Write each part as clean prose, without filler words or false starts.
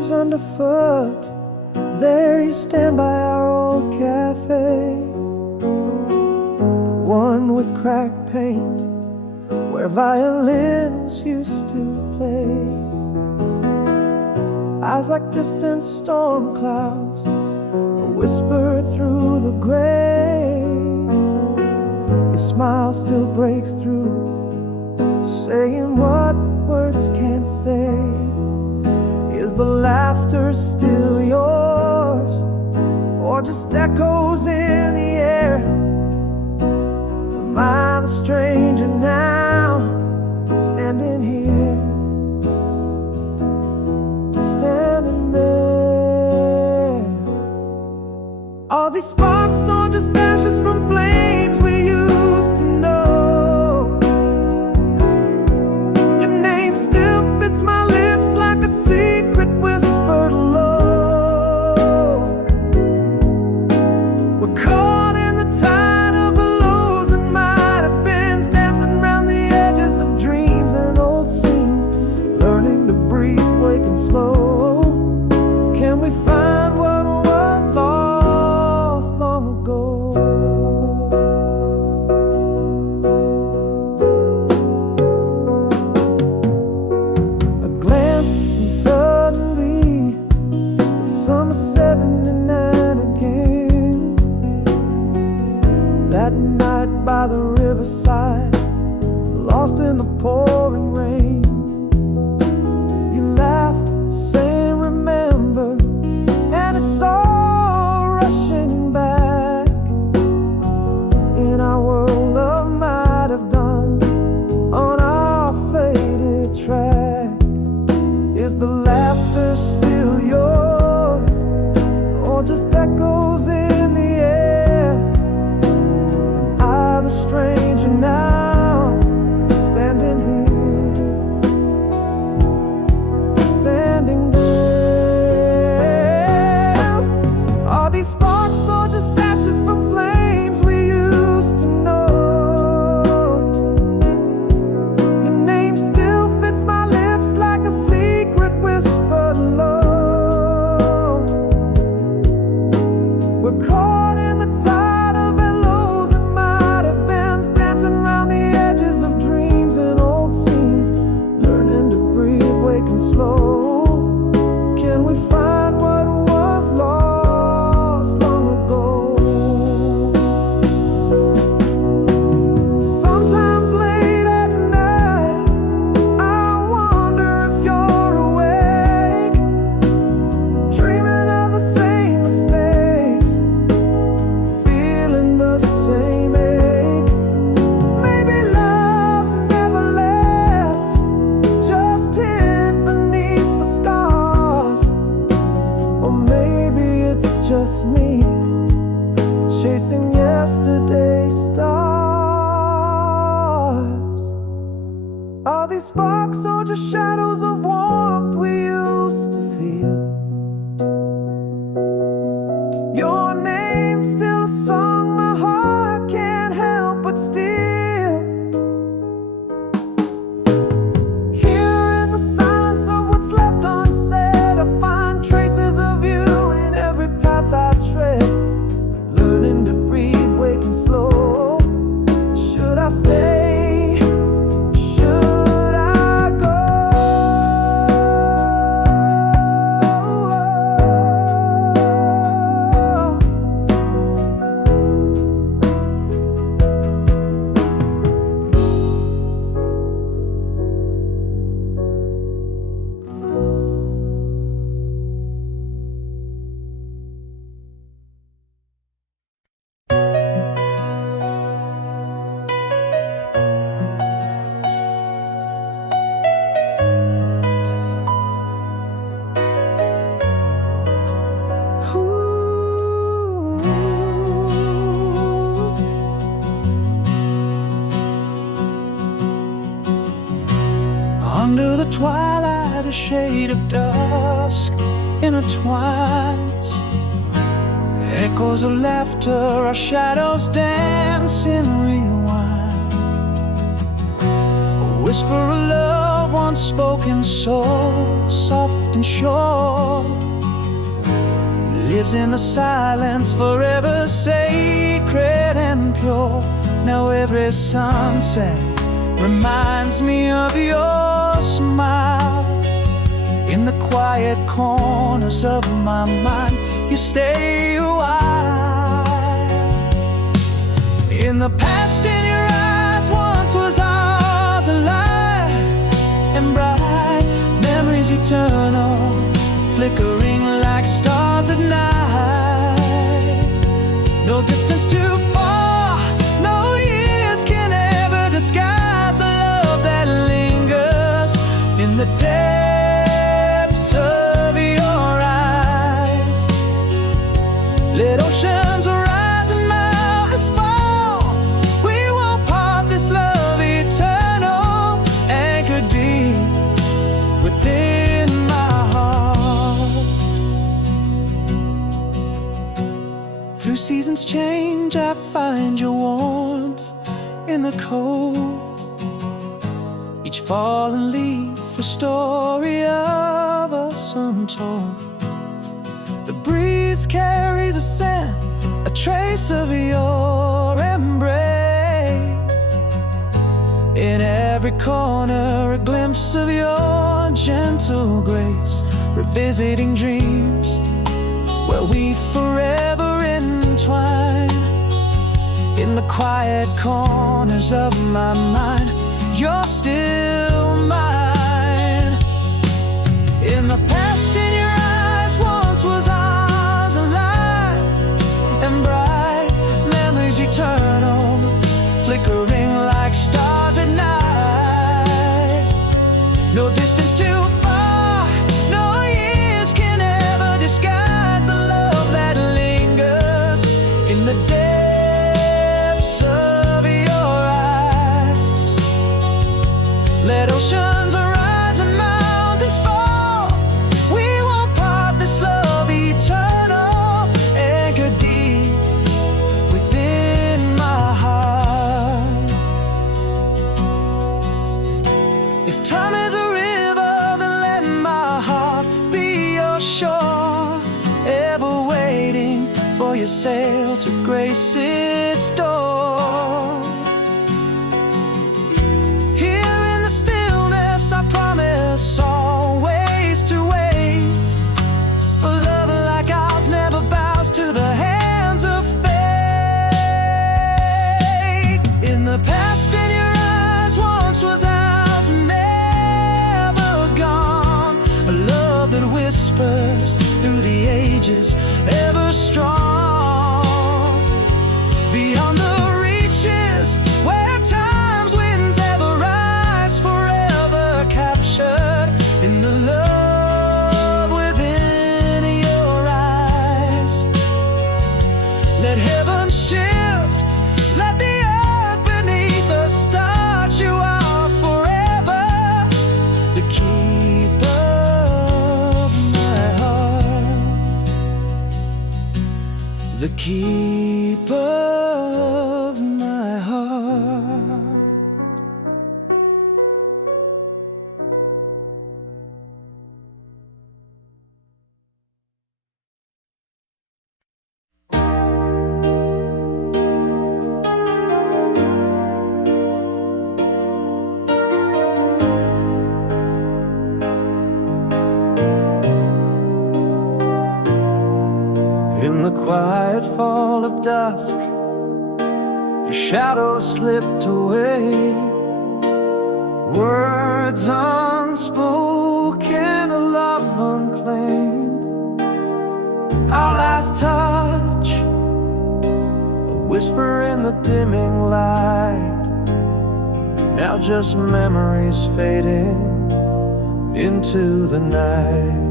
waves underfoot. There you stand by our old cafe, the one with cracked paint, where violins used to play. Eyes like distant storm clouds, a whisper through the gray. Your smile still breaks through, saying what words can't say. Is the laughter still yours, or just echoes in the air? Am I the stranger now, standing here, standing there? Are these sparks or just ashes from flames we used to know? Your name still fits my lips like a secret whispered low. We're caught in the tide of the lows and might have been, dancing around the edges of dreams and old scenes, learning to breathe, waking slow. Can we find what was lost long ago? A glance and suddenly it's summer 79 again. That night by the riverside, lost in the pouring rain. You laugh, saying remember, and it's all rushing back. In our world of might have done, on our faded track. Is the laughter still yours, or just echoes in the air? Am I the stranger now, standing here, standing there? Are these sparks or just ashes from flames we used to know? Your name still fits my lips like a secret whispered low. We're caught in the tide of hellos and might have beens, dancing around the edges of dreams and old scenes, learning to breathe, waking slow. Can we find what was lost long ago? Sometimes late at night, I wonder if you're awake, dreaming of the same mistakes, feeling the same ache. Maybe love never left, just hid beneath the scars. Or maybe it's just me, chasing yesterday's stars. Are these sparks or just shadows of warmth we used to feel? Your name's still a song my heart can't help but steal. Here in the silence of what's left unsaid, I find traces of you in every path I tread, learning to breathe, waking slow. Should I stay? Should I go? Under the twilight, a shade of dusk intertwines. Echoes of laughter, our shadows dance in rewind. A whisper of love unspoken soul, soft and sure, lives in the silence, forever sacred and pure. Now every sunset reminds me of your smile. In the quiet corners of my mind, you stay a while. In the past, in your eyes, once was ours, alive and bright, memories eternal, flickering like stars at night. No distance too far, no years can ever disguise the love that lingers in the depths of your eyes. Let oceans rise and mountains fall, we won't part this love eternal, anchored deep within my heart. Through seasons change, I find your warmth in the cold. Each fallen leaf a story of us untold. The breeze carries a scent, a trace of your embrace. In every corner, a glimpse of your gentle grace. Revisiting dreams where we forever entwine. In the quiet corners of my mind, you're still mine. In the past, in your eyes, once was ours, alive and bright, memories eternal, flickering like stars at night. No distance too far, no years can ever disguise the love that lingers in the depths of your eyes. Let oceans rise and mountains fall, we won't part this love eternal, anchored deep within my heart. If time is a river, then let my heart be your shore, ever waiting for your sail to grace its door. Here in the stillness, I promise always to wait, for love like ours never bows to the hands of fate. In the past, in your eyes, once was ours, never gone. A love that whispers through the ages, ever strong. Beyond the reaches where time's winds ever rise, forever captured in the love within your eyes. Let heaven shift, let the earth beneath us start. You are forever the keeper of my heart, the keeper of my heart. In the quiet fall of dusk, your shadow slipped away. Words unspoken, a love unclaimed. Our last touch, a whisper in the dimming light. Now just memories fading into the night.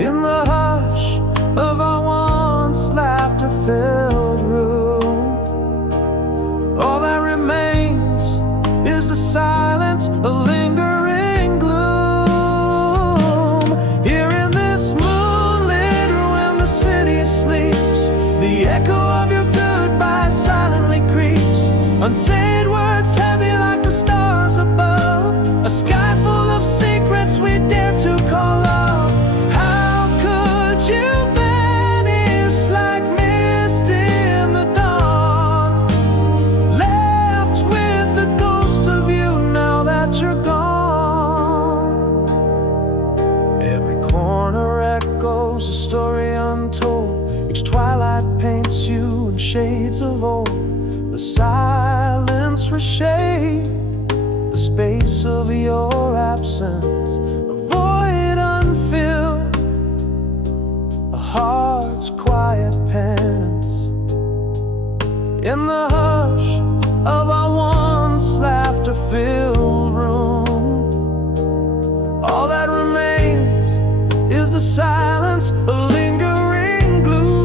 In the hush of our once laughter-filled room, all that remains is the silence, a lingering gloom. Here in this moonlit room when the city sleeps, the echo of your goodbye silently creeps. Unsaid words heavy like the stars above. A sky full of secrets we dare to call love. How could you vanish like mist in the dawn? Left with the ghost of you now that you're gone. Every corner echoes a story untold. Each twilight paints you in shades of old. The silence reshaped the space of your absence, a void unfilled, a heart's quiet penance. In the hush of our once laughter-filled room, all that remains is the silence, a lingering gloom.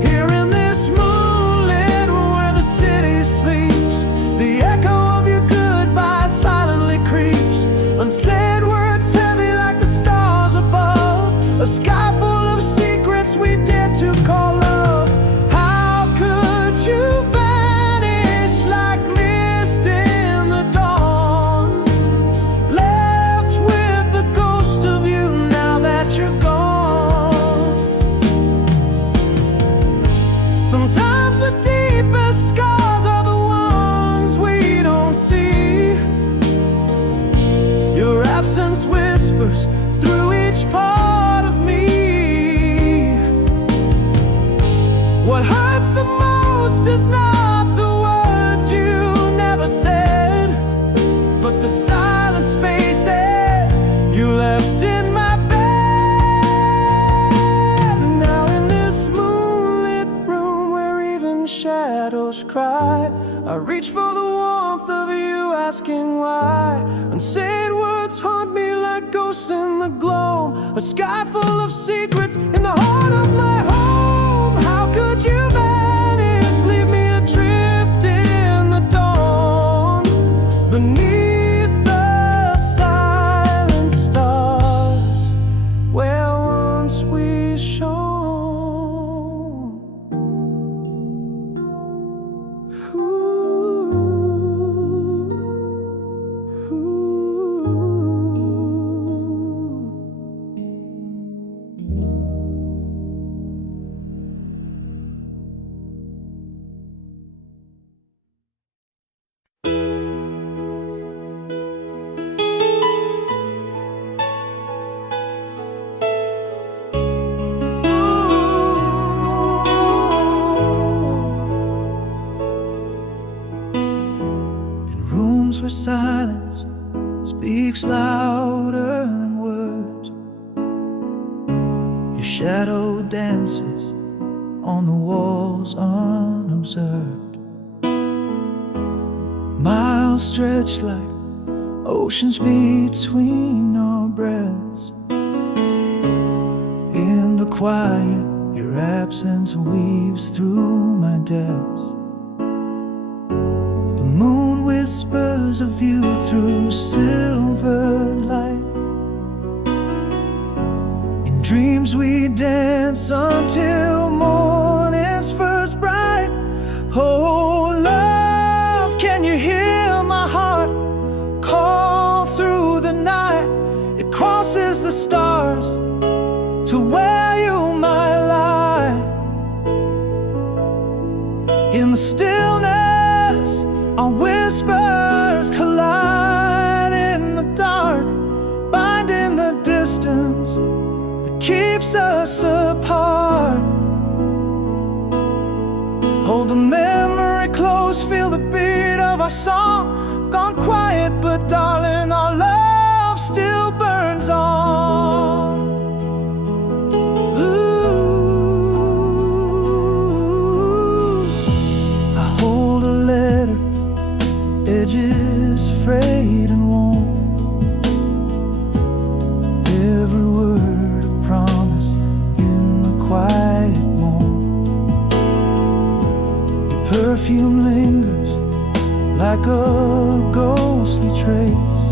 Here in this moonlit room where the city sleeps, the echo of your goodbye silently creeps. Unsaid words heavy like the stars above. A sky full of secrets we dare to call love. How could you vanish like mist in the dawn? Left with the ghost of you now that you're gone. Sometimes the deepest scars are the ones we don't see. Your absence whispers through each part of me. What hurts the most is not the words you never said, but the silent spaces you left in my bed. Now in this moonlit room where even shadows cry, I reach for the warmth of you asking why. Unsaid words haunt me like ghosts in the gloam. A sky full of secrets in the heart of my home. How could you vanish, leave me adrift in the dawn? Beneath the silent stars where once we shone. In rooms where silence speaks louder than words, your shadow dances on the walls unobserved. Miles stretch like oceans between our breaths. In the quiet, your absence weaves through my depths. The moon whispers a view through silver light. In dreams we dance until morning's first bright. Oh love, can you hear my heart call through the night? It crosses the stars to where you might lie. In the stillness, our whispers collide. In the dark, binding the distance that keeps us apart. Hold the memory close, feel the beat of our song. Gone quiet, but darling, our love still burns on. Ooh, I hold a letter, edges frayed and worn. Every word a promise in the quiet morn. Your perfume lingers like a ghostly trace.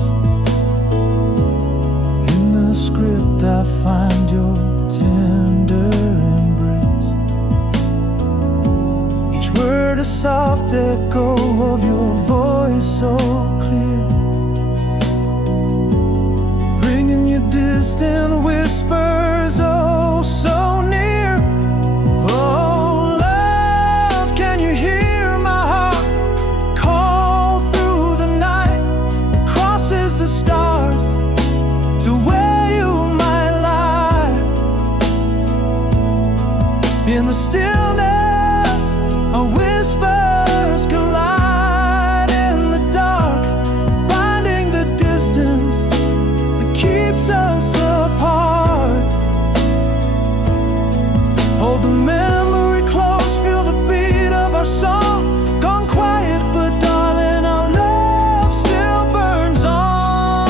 In the script I find your tender embrace. Each word a soft echo of your voice so clear. distant whispers, oh so near. Oh love, can you hear my heart call through the night, crosses the stars to where you might lie. In the stillness, our whispers collide in the dark, binding the distance that keeps us apart. Hold the memory close, feel the beat of our song. Gone quiet, but darling, our love still burns on.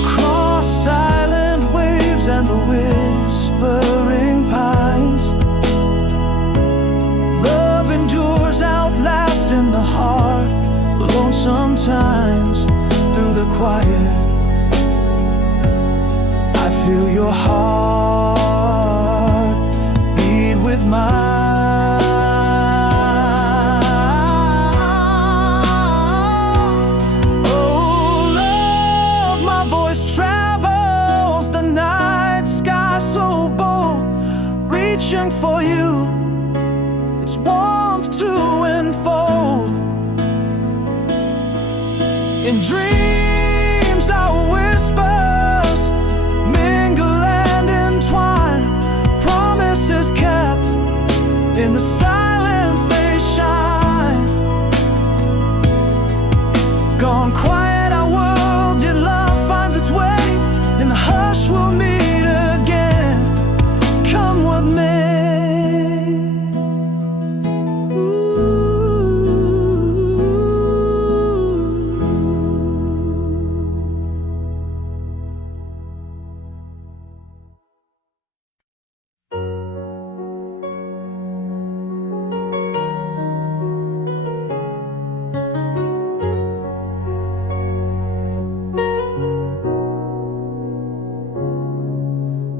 Across silent waves and the whispering pines, love endures, outlasting the heart alone sometimes. Through the quiet, I feel your heart beat with mine. Oh love, my voice travels the night sky so bold, reaching for you, its warmth to enfold. In dreams our whispers mingle and entwine, promises kept, in the silence they shine. Gone quiet our world, yet love finds its way. In the hush we'll meet again, come what may.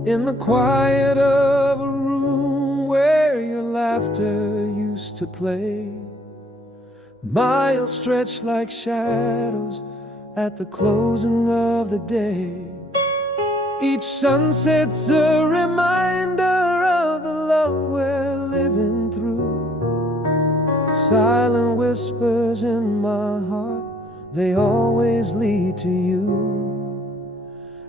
In the quiet of a room where your laughter used to play, miles stretched like shadows at the closing of the day. Each sunset's a reminder of the love we're living through. Silent whispers in my heart, they always lead to you.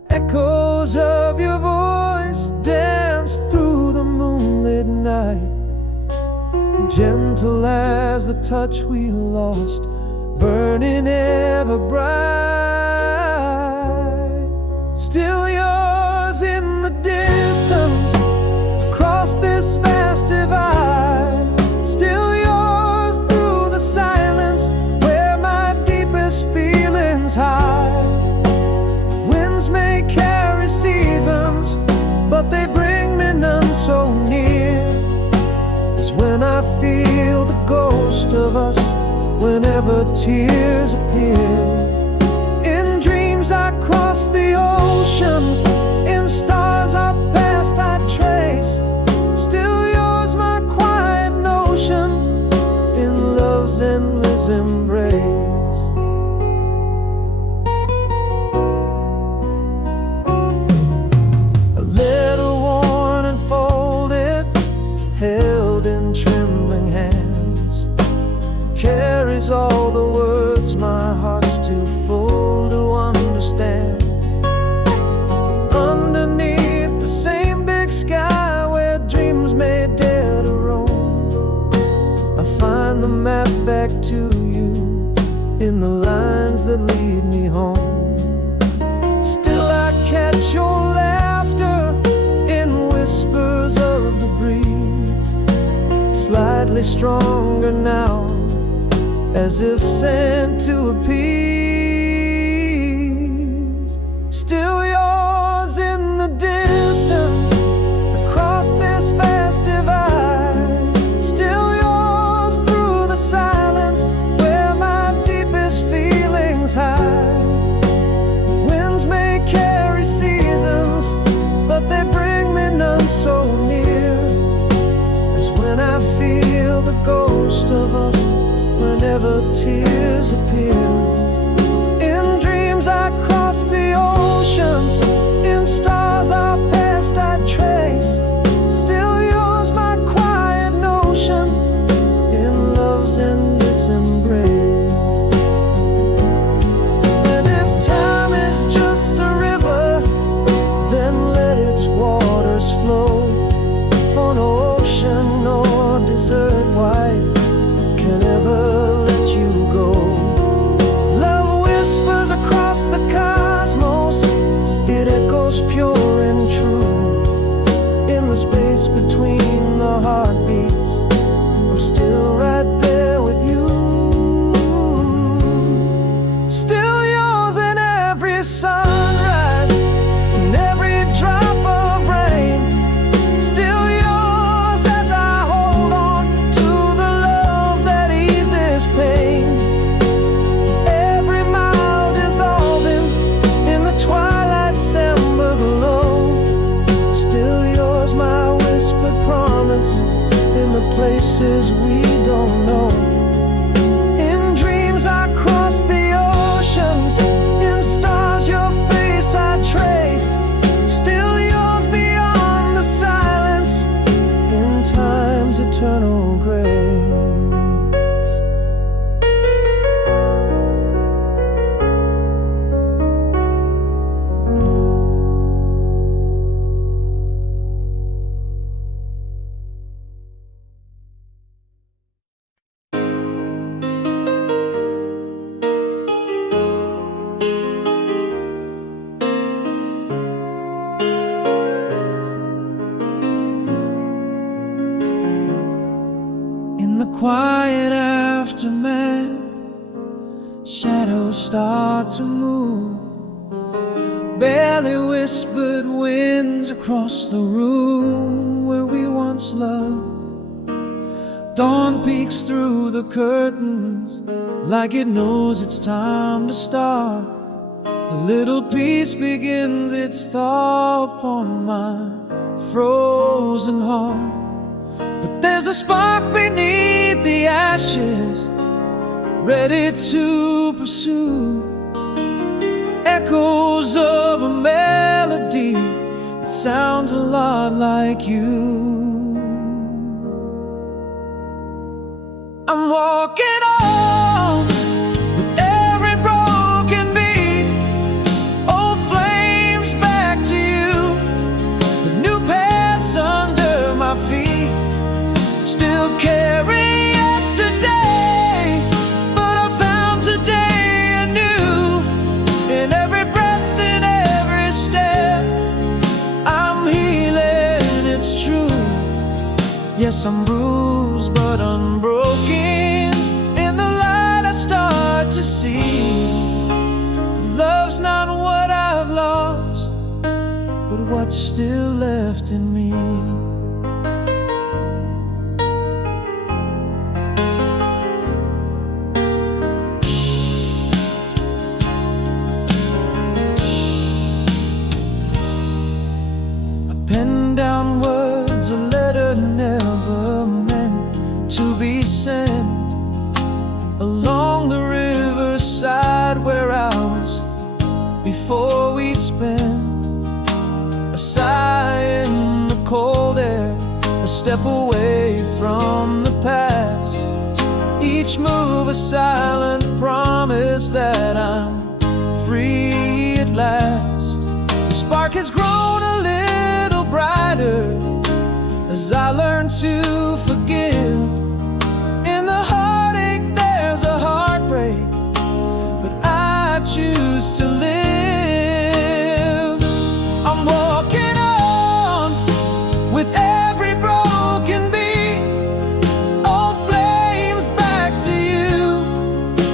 Echoes of your voice dance through the moonlit night, gentle as the touch we lost, burning ever bright. Still yours in the distance, across this vast divide. Still yours through the silence, where my deepest feelings hide. Winds may carry seasons, but they bring me none so near as when I feel the ghost of us whenever tears appear. In dreams I cross the oceans, in stars our past I trace. Still yours my quiet notion, in love's endless embrace. Held in trembling hands, carries all the words my heart's too full to understand. Underneath the same big sky where dreams may dare to roam, I find the map back to you in the lines that lead me home. Still I catch your laughter in whispers of the breeze, slightly stronger now, as if sent to appease. Still yours in the distance, across this vast divide. Still yours through the silence, where my deepest feelings hide. Winds may carry seasons, but they bring me none so near as when I feel the ghost of us whenever tears appear. In dreams I cry shadows start to move. Barely whispered winds across the room where we once loved. Dawn peeks through the curtains like it knows it's time to start. A little peace begins its thaw upon my frozen heart. But there's a spark beneath the ashes, ready to pursue echoes of a melody that sounds a lot like you. I'm walking on with every broken beat, old flames back to you, with new paths under my feet, still carry yesterday, but I found today anew. In every breath, in every step, I'm healing, it's true. Yes, I'm bruised but unbroken. In the light I start to see love's not what I've lost, but what's still left in me. Pen down words, a letter never meant to be sent, along the riverside where hours before we'd spent. A sigh in the cold air, a step away from the past, each move a silent promise that I'm free at last. The spark has grown a little brighter as I learn to forgive. In the heartache there's a heartbreak, but I choose to live. I'm walking on with every broken beat, old flames back to you,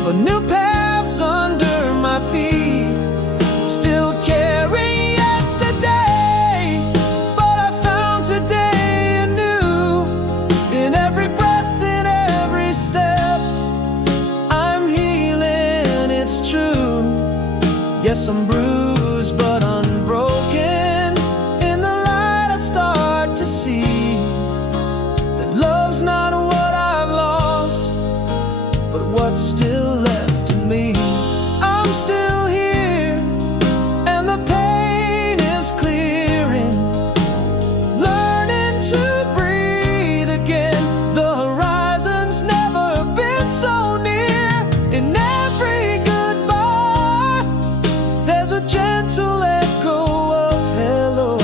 but new paths under my feet, still carry yesterday, but I found today anew. In every breath, in every step, I'm healing, it's true. Yes, I'm bruised but unbroken. In the light I start to see that love's not what I've lost, but what's still left in me. I'm still here, and the pain is clearing, learning to breathe again. The horizon's never been so near. In every goodbye, there's a gentle echo of hello.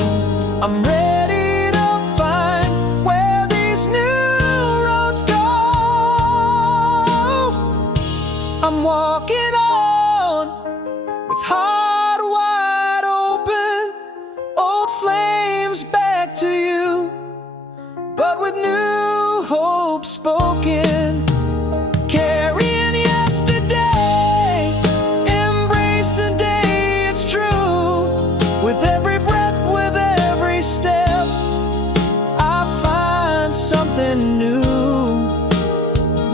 I'm ready to find where these new roads go. I'm walking on with heart wide open, old flames back to you, but with new hope spoken. Carrying yesterday, embracing day, it's true. With every breath, with every step, I find something new,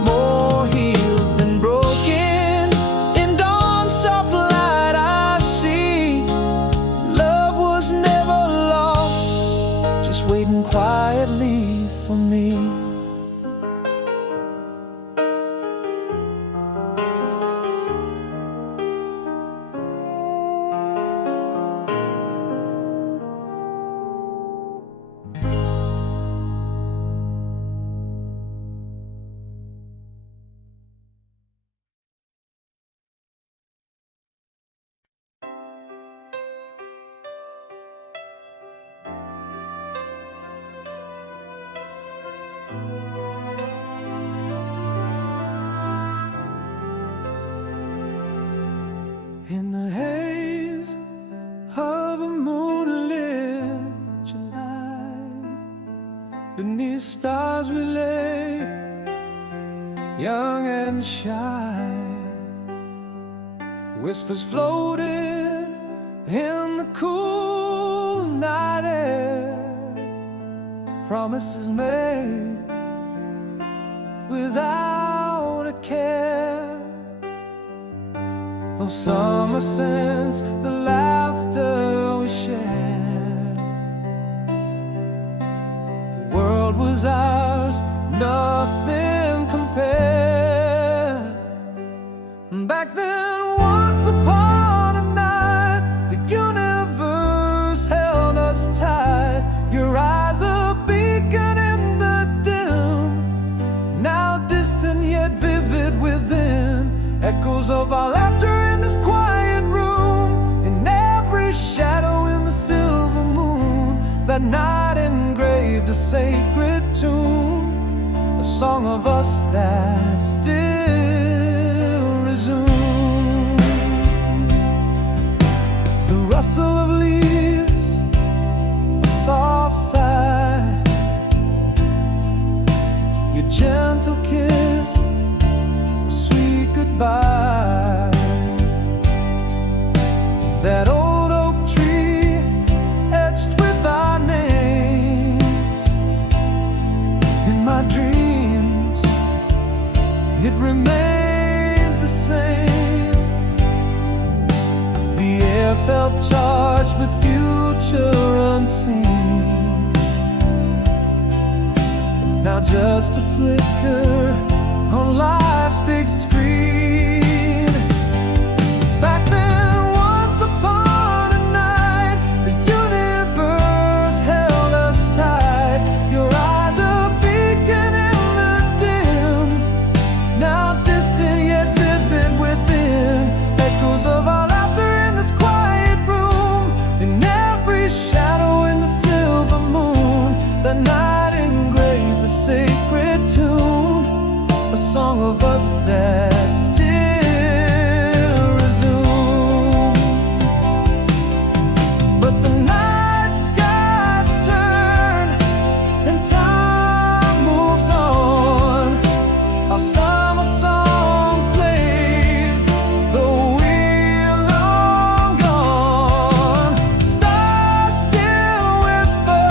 more healed than broken. In dawn's soft light I see love was never lost, just waiting quietly for me. In the haze of a moonlit July, beneath stars we lay, young and shy. Whispers floated in the cool night air, promises made without a care. Though summer scents the laughter we shared, the world was ours, nothing compared. Back then, once upon a night, the universe held us tight. Your eyes a beacon in the dim, now distant yet vivid within. Echoes of our laughter in this quiet room, in every shadow in the silver moon. That night engraved a sacred tune, a song of us that still resume. The rustle of leaves, a soft sigh, your gentle kiss, a sweet goodbye. That old oak tree etched with our names, in my dreams it remains the same. The air felt charged with future unseen, now just a flicker on life's big screen. Back then, once upon a night, the universe held us tight. Your eyes a beacon in the dim, now distant yet vivid within. Echoes of our laughter in this quiet room, in every shadow in the silver moon. That night engraved the sacred tune, a song of us that still resume. But the night skies turn and time moves on. Our summer song plays, though we're long gone. Stars still whisper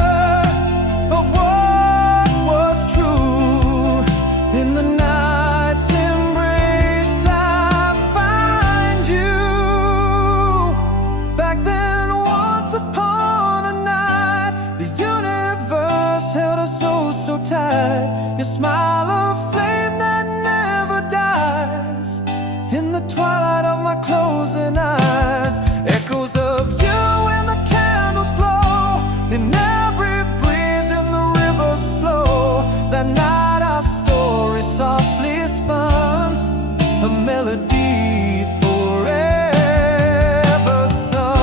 of what was true. In the night's embrace I find you. Back then, once upon a night, the universe held us so, so tight. Your smile of flame that never dies, in the twilight of my closing eyes. Echoes of you when the candles glow, in every breeze in the river's flow. That night our story softly spun, a melody forever sung.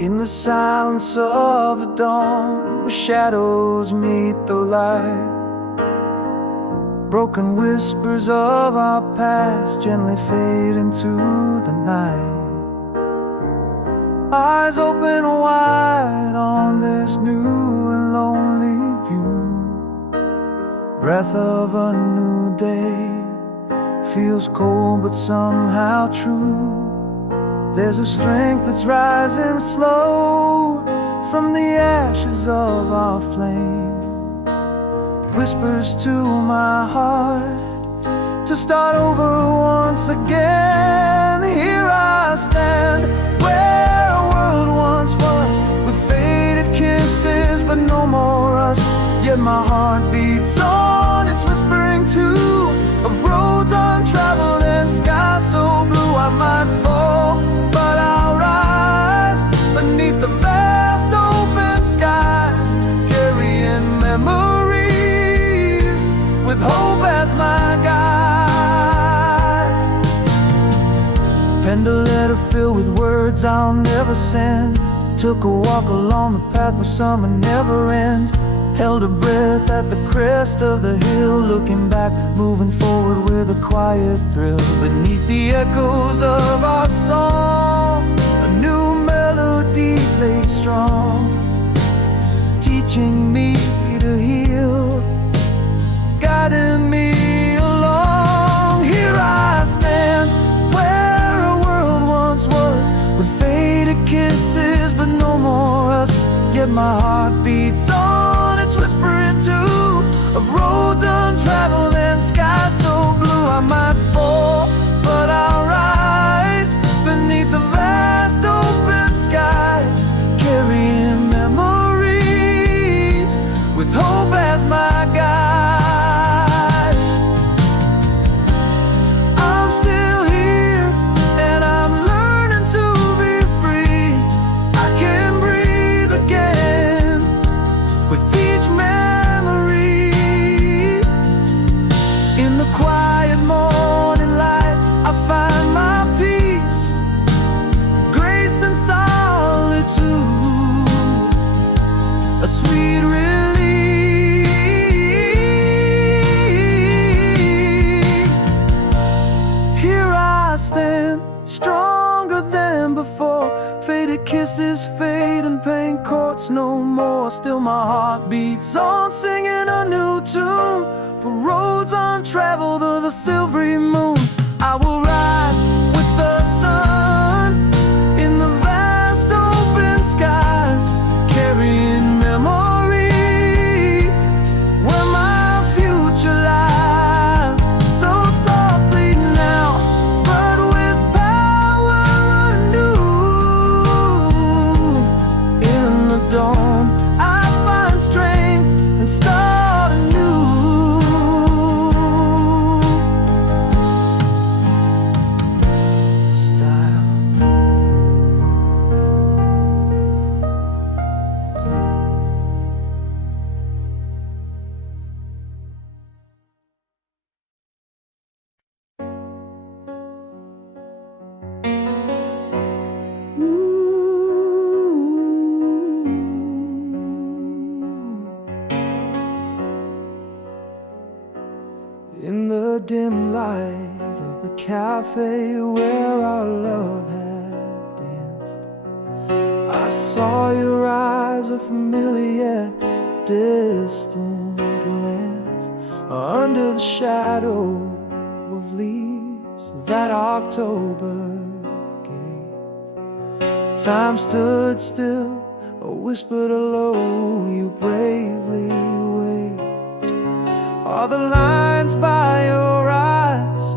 In the silence of the dawn, where shadows meet the light, broken whispers of our past gently fade into the night. Eyes open wide on this new and lonely view. Breath of a new day feels cold but somehow true. There's a strength that's rising slow from the ashes of our flame. Whispers to my heart to start over once again. Here I stand, where a world once was, with faded kisses but no more us. Yet my heart beats on might fall, but I'll rise beneath the vast open skies, carrying memories with hope as my guide. Penned a letter filled with words I'll never send. Took a walk along the path where summer never ends. Held a breath at the crest of the hill, looking back, moving forward with a quiet thrill. Beneath the echoes of our song, a new melody lay strong, teaching me to heal, guiding me along. Here I stand, where a world once was, with faded kisses but no more us. Yet my heart beats on, it's whispering too, of roads untraveled and skies so blue. I might fall, but I'll rise beneath the vast open skies, carrying memories with hope as my guide. I'm still here and I'm learning to be free. I can breathe again with each memory. In the quiet morning light, I find my peace, grace and solitude, a sweet relief. Here I stand, stronger than before. Faded kisses fade and pain courts no more. Still my heart beats on, singing a new tune, for roads untraveled of the silvery moon. I will rise with the sun in the vast open skies, carrying memory where my future lies. So softly now, but with power anew. In the dawn, I find strength and start anew. Style. In the dim light of the cafe where our love had danced, I saw your eyes, a familiar distant glance, under the shadow of leaves that October gave. Time stood still, whispered hello, you bravely waved. Are the lines by your eyes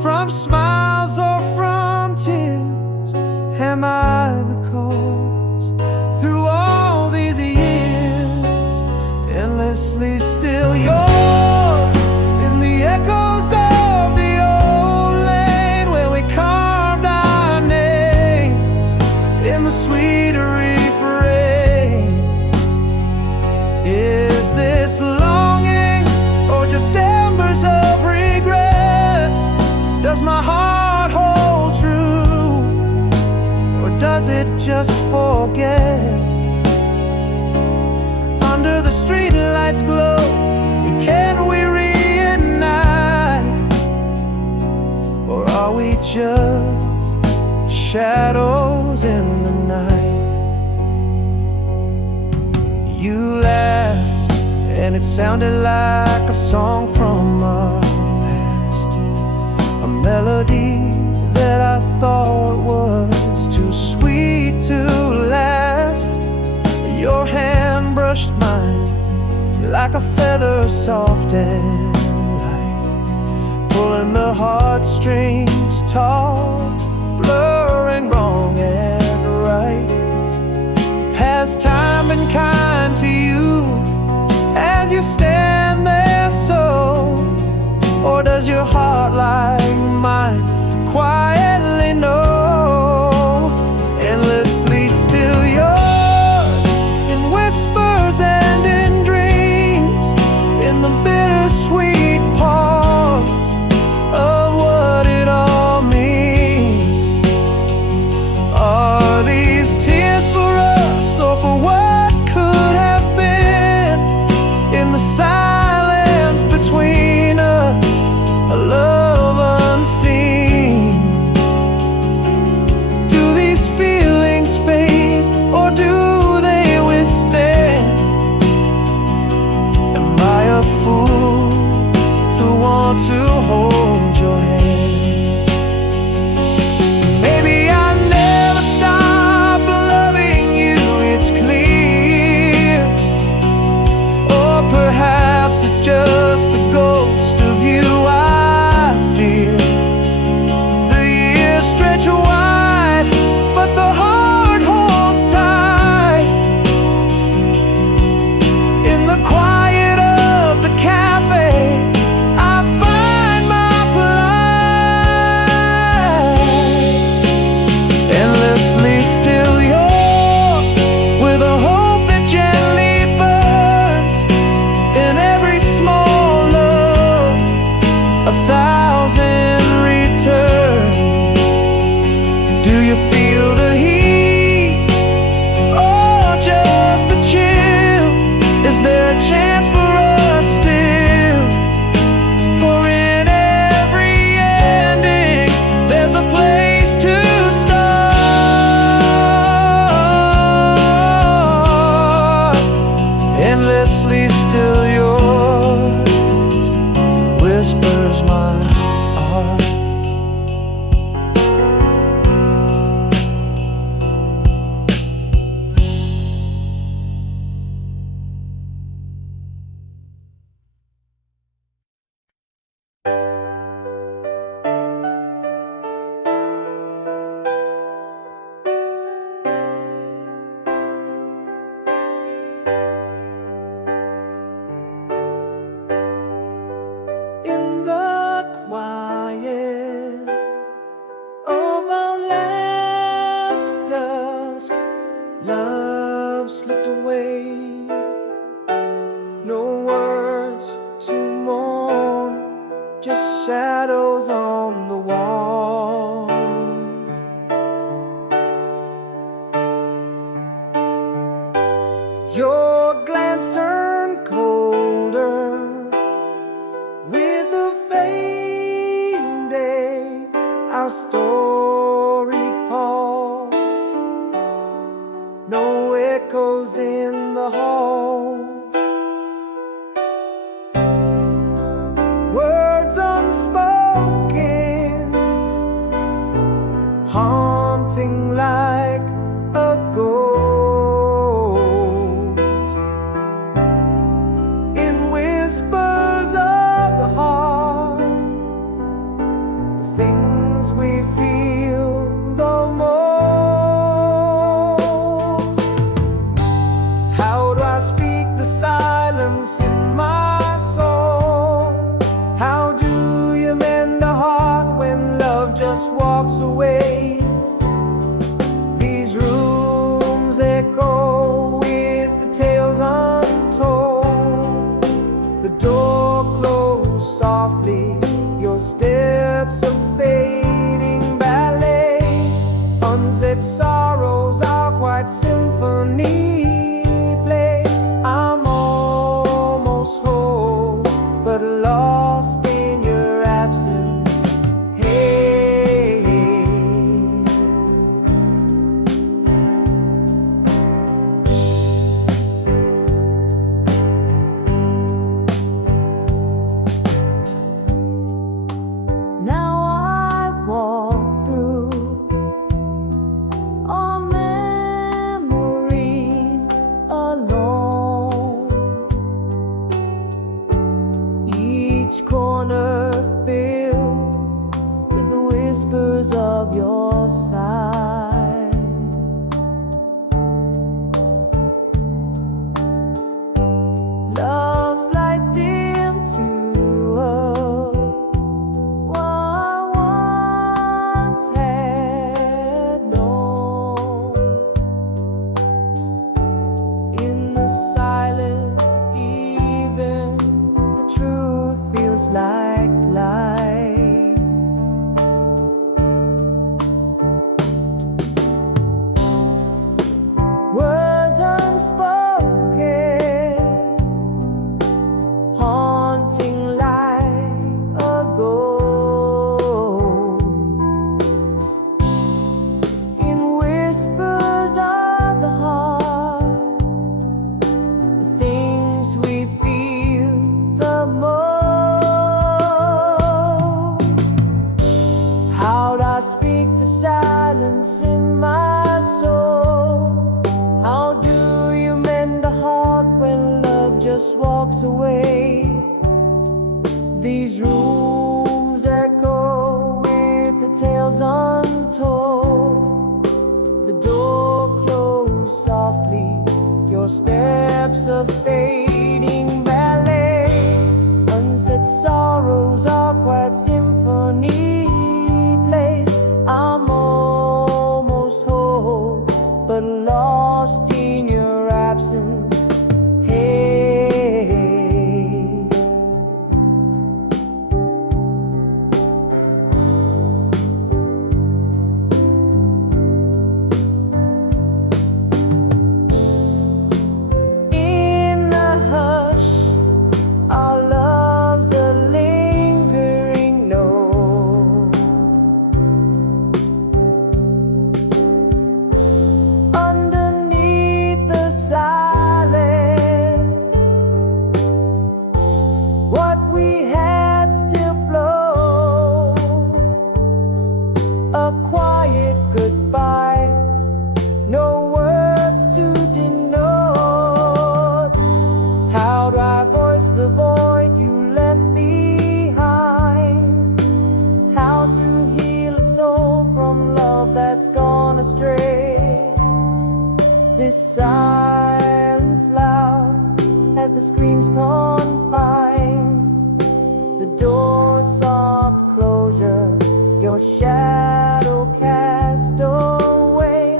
from smiles or from tears? Am I the cause through all these years? Endlessly still yours in the echoes of the old lane where we carved our names in the sweet refrain. Is this longing or just embers of regret? Does my heart hold true, or does it just forget? Under the streetlights glow, can we reunite? Or are we just shadows in the night? You laughed and it sounded like a song from our past, a melody that I thought was too sweet to last. Your hand brushed mine like a feather soft and light, pulling the heartstrings taut, blurring wrong and right. Has time been kind to you as you stand there so? Or does your heart like mine quietly know to hold your hand. Maybe I never stop loving you, it's clear. Or perhaps it's just the ghost of you I fear. The years stretch wide, but the heart holds tight. In the quiet of the cafe, I find my plight. Endlessly still yours, with a hope that gently burns. In every small love, 1,000 returns. Do you feel the heat, or just the chill? Is there a chance for us still? For in every ending, there's a place to start. Endlessly still yours, whispers my heart. In the quiet of our last dusk, love slipped away. No words to mourn, just shadows on the wall. Your glance turned colder with the fading day. Our story paused, no echoes in the halls. Words unspoken, haunting like a ghost. In whispers of the heart, the things we feel the most. How do I speak the silence in my soul? How do you mend a heart when love just walks away? These rooms echo with the tales untold. The door closed softly, your steps a fading ballet. Unsaid sorrows are quite symphony plays. I'm almost whole, but lost in your absence. Hey, now I walk through all memories alone. Each corner filled with the whispers of your side. Love's light dim to what I once had known. In the silence, even the truth feels like light. Words unspoken, haunting like a ghost. In whispers of the heart, the things we feel the most. walks away. These rooms echo with the tales untold. The door closed softly, your steps a fading ballet. Unsaid sorrows are quiet symphony plays. I'm almost whole, but lost in your absence. Hey, in the hush, our love's a lingering note. Underneath the silence, what we had still flows. A quiet goodbye, no words to denote. How do I voice the void you left behind? How to heal a soul from love that's gone astray? This silence loud as the screams confine. The door's soft closure, your shadow cast away.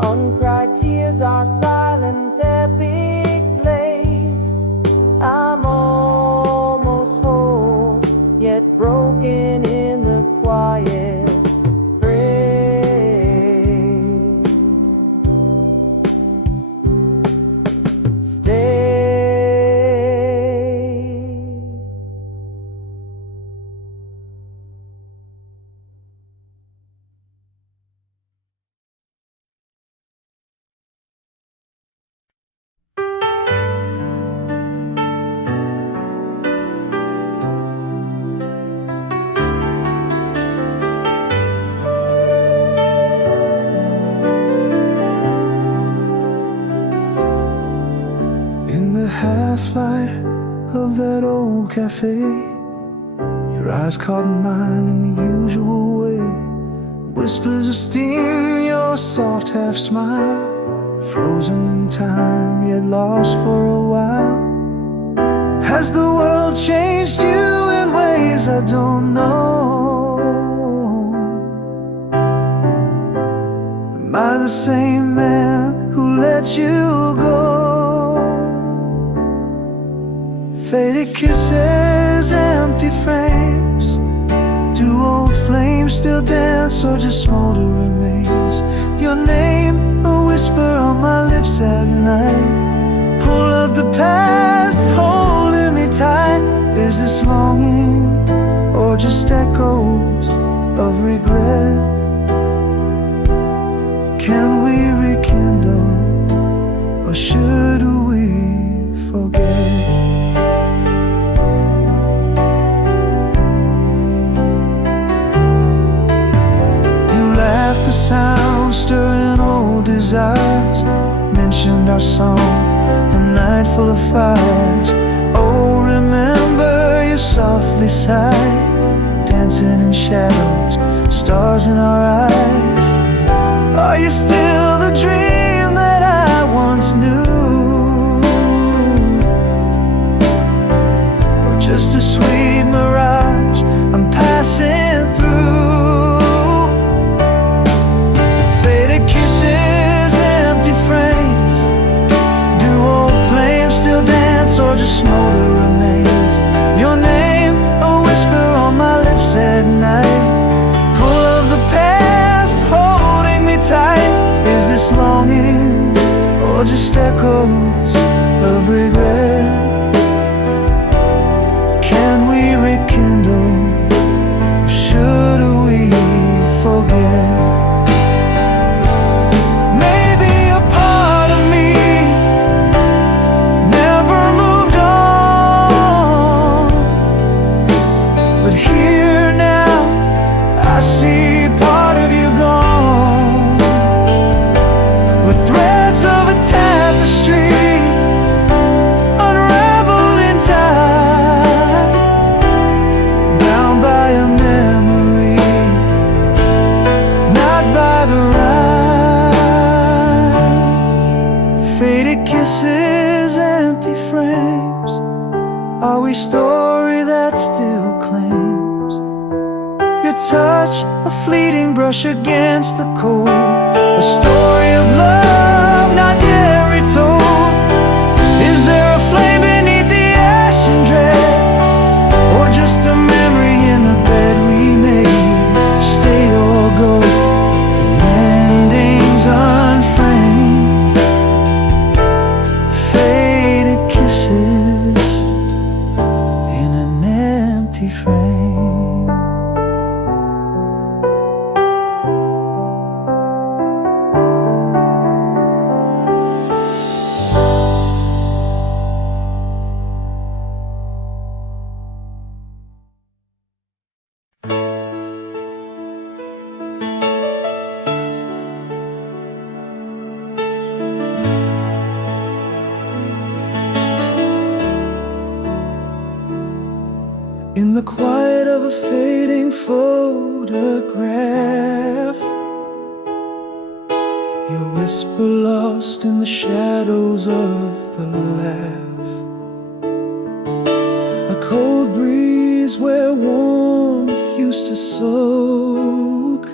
Uncried tears are silent epic plays. I'm almost whole, yet broken in the quiet fray. Stay. In the half-light of that old cafe, your eyes caught mine in the usual way. Whispers of steam, your soft half-smile, frozen in time, yet lost for a while. Has the world changed you in ways I don't know? Am I the same man who let you go? Faded kisses, empty frames. Do old flames still dance or just smolder remains? Your name, a whisper on my lips at night. Pull of the past, holding me tight. Is this longing or just echoes of regret? Can we rekindle or should we forget? The sound stirring old desires, mentioned our song, the night full of fires. Oh, remember you softly sighed, dancing in shadows, stars in our eyes. Are you still the dream that I once knew, or just a sweet mirage I'm passing through? Or just smolder remains? Your name, a whisper on my lips at night. Pull of the past, holding me tight. Is this longing or just echoes of regret? Can we rekindle? Should we forget? echoey story that still claims your touch, a fleeting brush against the cold. A story of love not yet retold. Is there a flame beneath the ash and dread, or just a memory in the bed we made? Stay or go, the ending's unframed. Faded kisses in an empty frame. In the quiet of a fading photograph, your whisper lost in the shadows of the laugh. A cold breeze where warmth used to soak.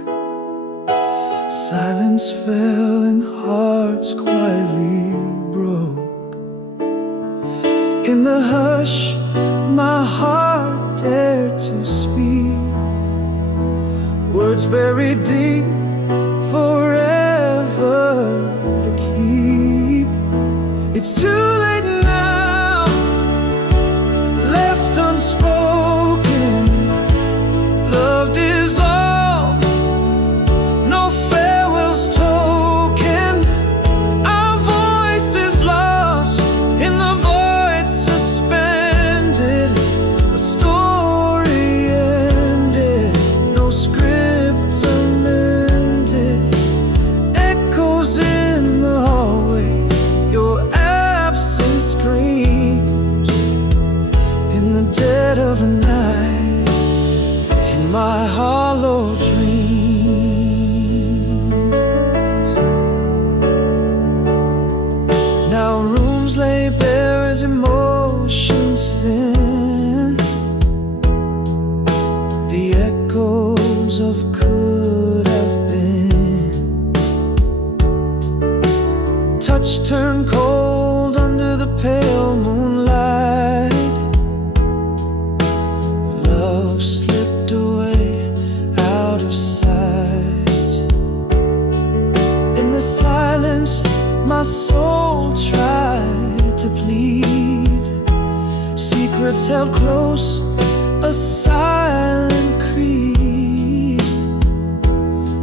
Silence fell and hearts quietly broke. In the hush, my heart dared to speak, words buried deep, forever to keep. It's too late now, left unspoken. Love dissolved, no farewells token. Our voices lost in the void suspended. A story ended, no script amended. Echoes in the hallway, your absence screams. In the dead of the night, in my hollow dreams. Now rooms lay bare as emotions thin. The echoes of could have been. Touch turned cold under the pale moonlight. Love slipped away out of sight. In the silence, my soul tried to plead. Secrets held close, a silent creed.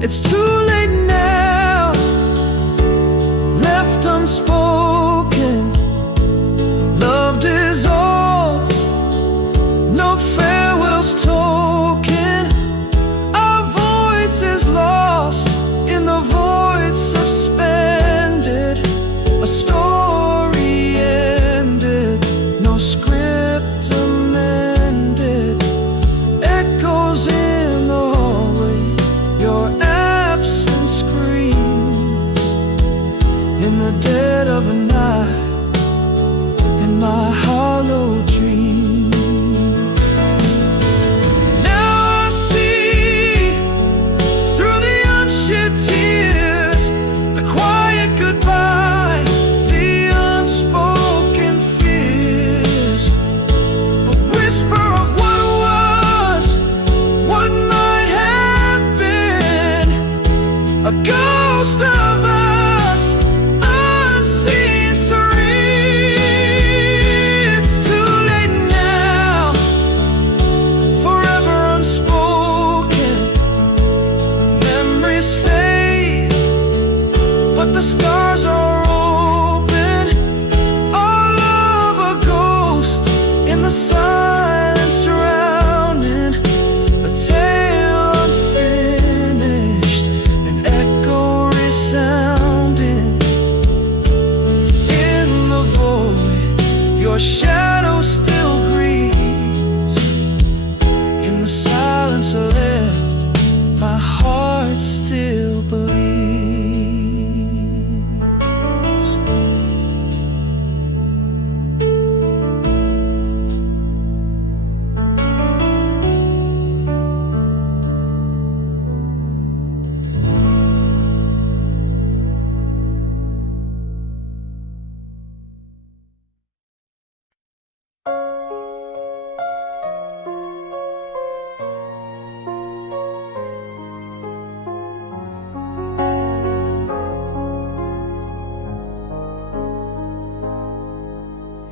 It's too late now, left unspoken. Love dissolved, no farewells token. Our voices lost in the void suspended. A story ended, no script amended. Echoes in the hallway, your absence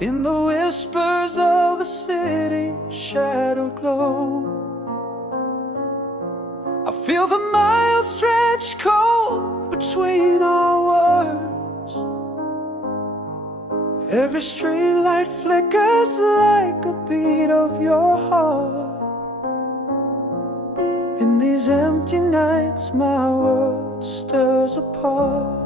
In the whispers of the city shadow glow, I feel the miles stretch cold between our words. Every street light flickers like a beat of your heart. In these empty nights my world stirs apart.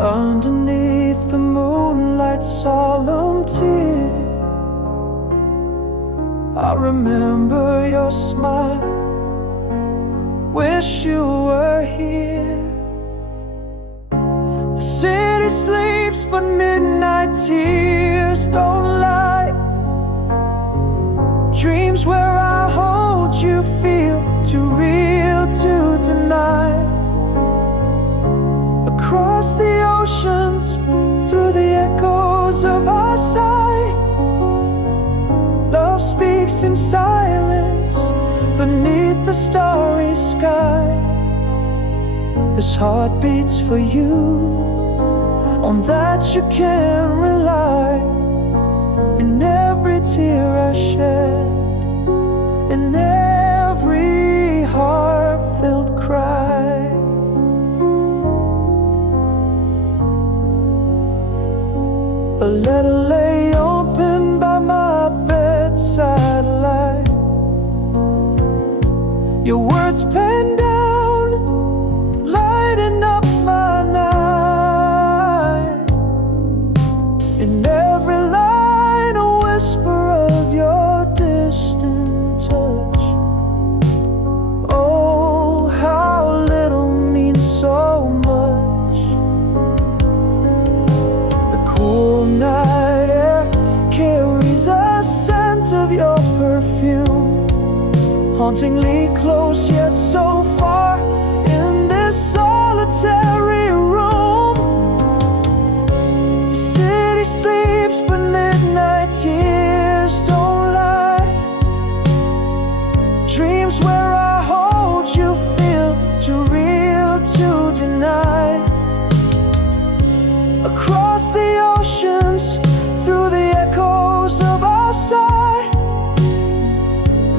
Underneath the moonlight's solemn tear, I remember your smile, wish you were here. The city sleeps but midnight tears don't lie. Dreams where I hold you feel too real to deny. Across the oceans, through the echoes of our sigh, love speaks in silence beneath the starry sky. This heart beats for you, on that you can rely. In every tear I shed, in every heart-filled cry. A letter lay open by my bedside light, your words penned down, lighting up my night. In every line a whisper of your distant touch. Oh, how little means so much. The cool night air carries a scent of your perfume, hauntingly close yet so far in this solitary room. The city sleeps but midnight tears don't lie. Dreams where I hold you feel too real to deny. Across the oceans, through the echoes of our sigh,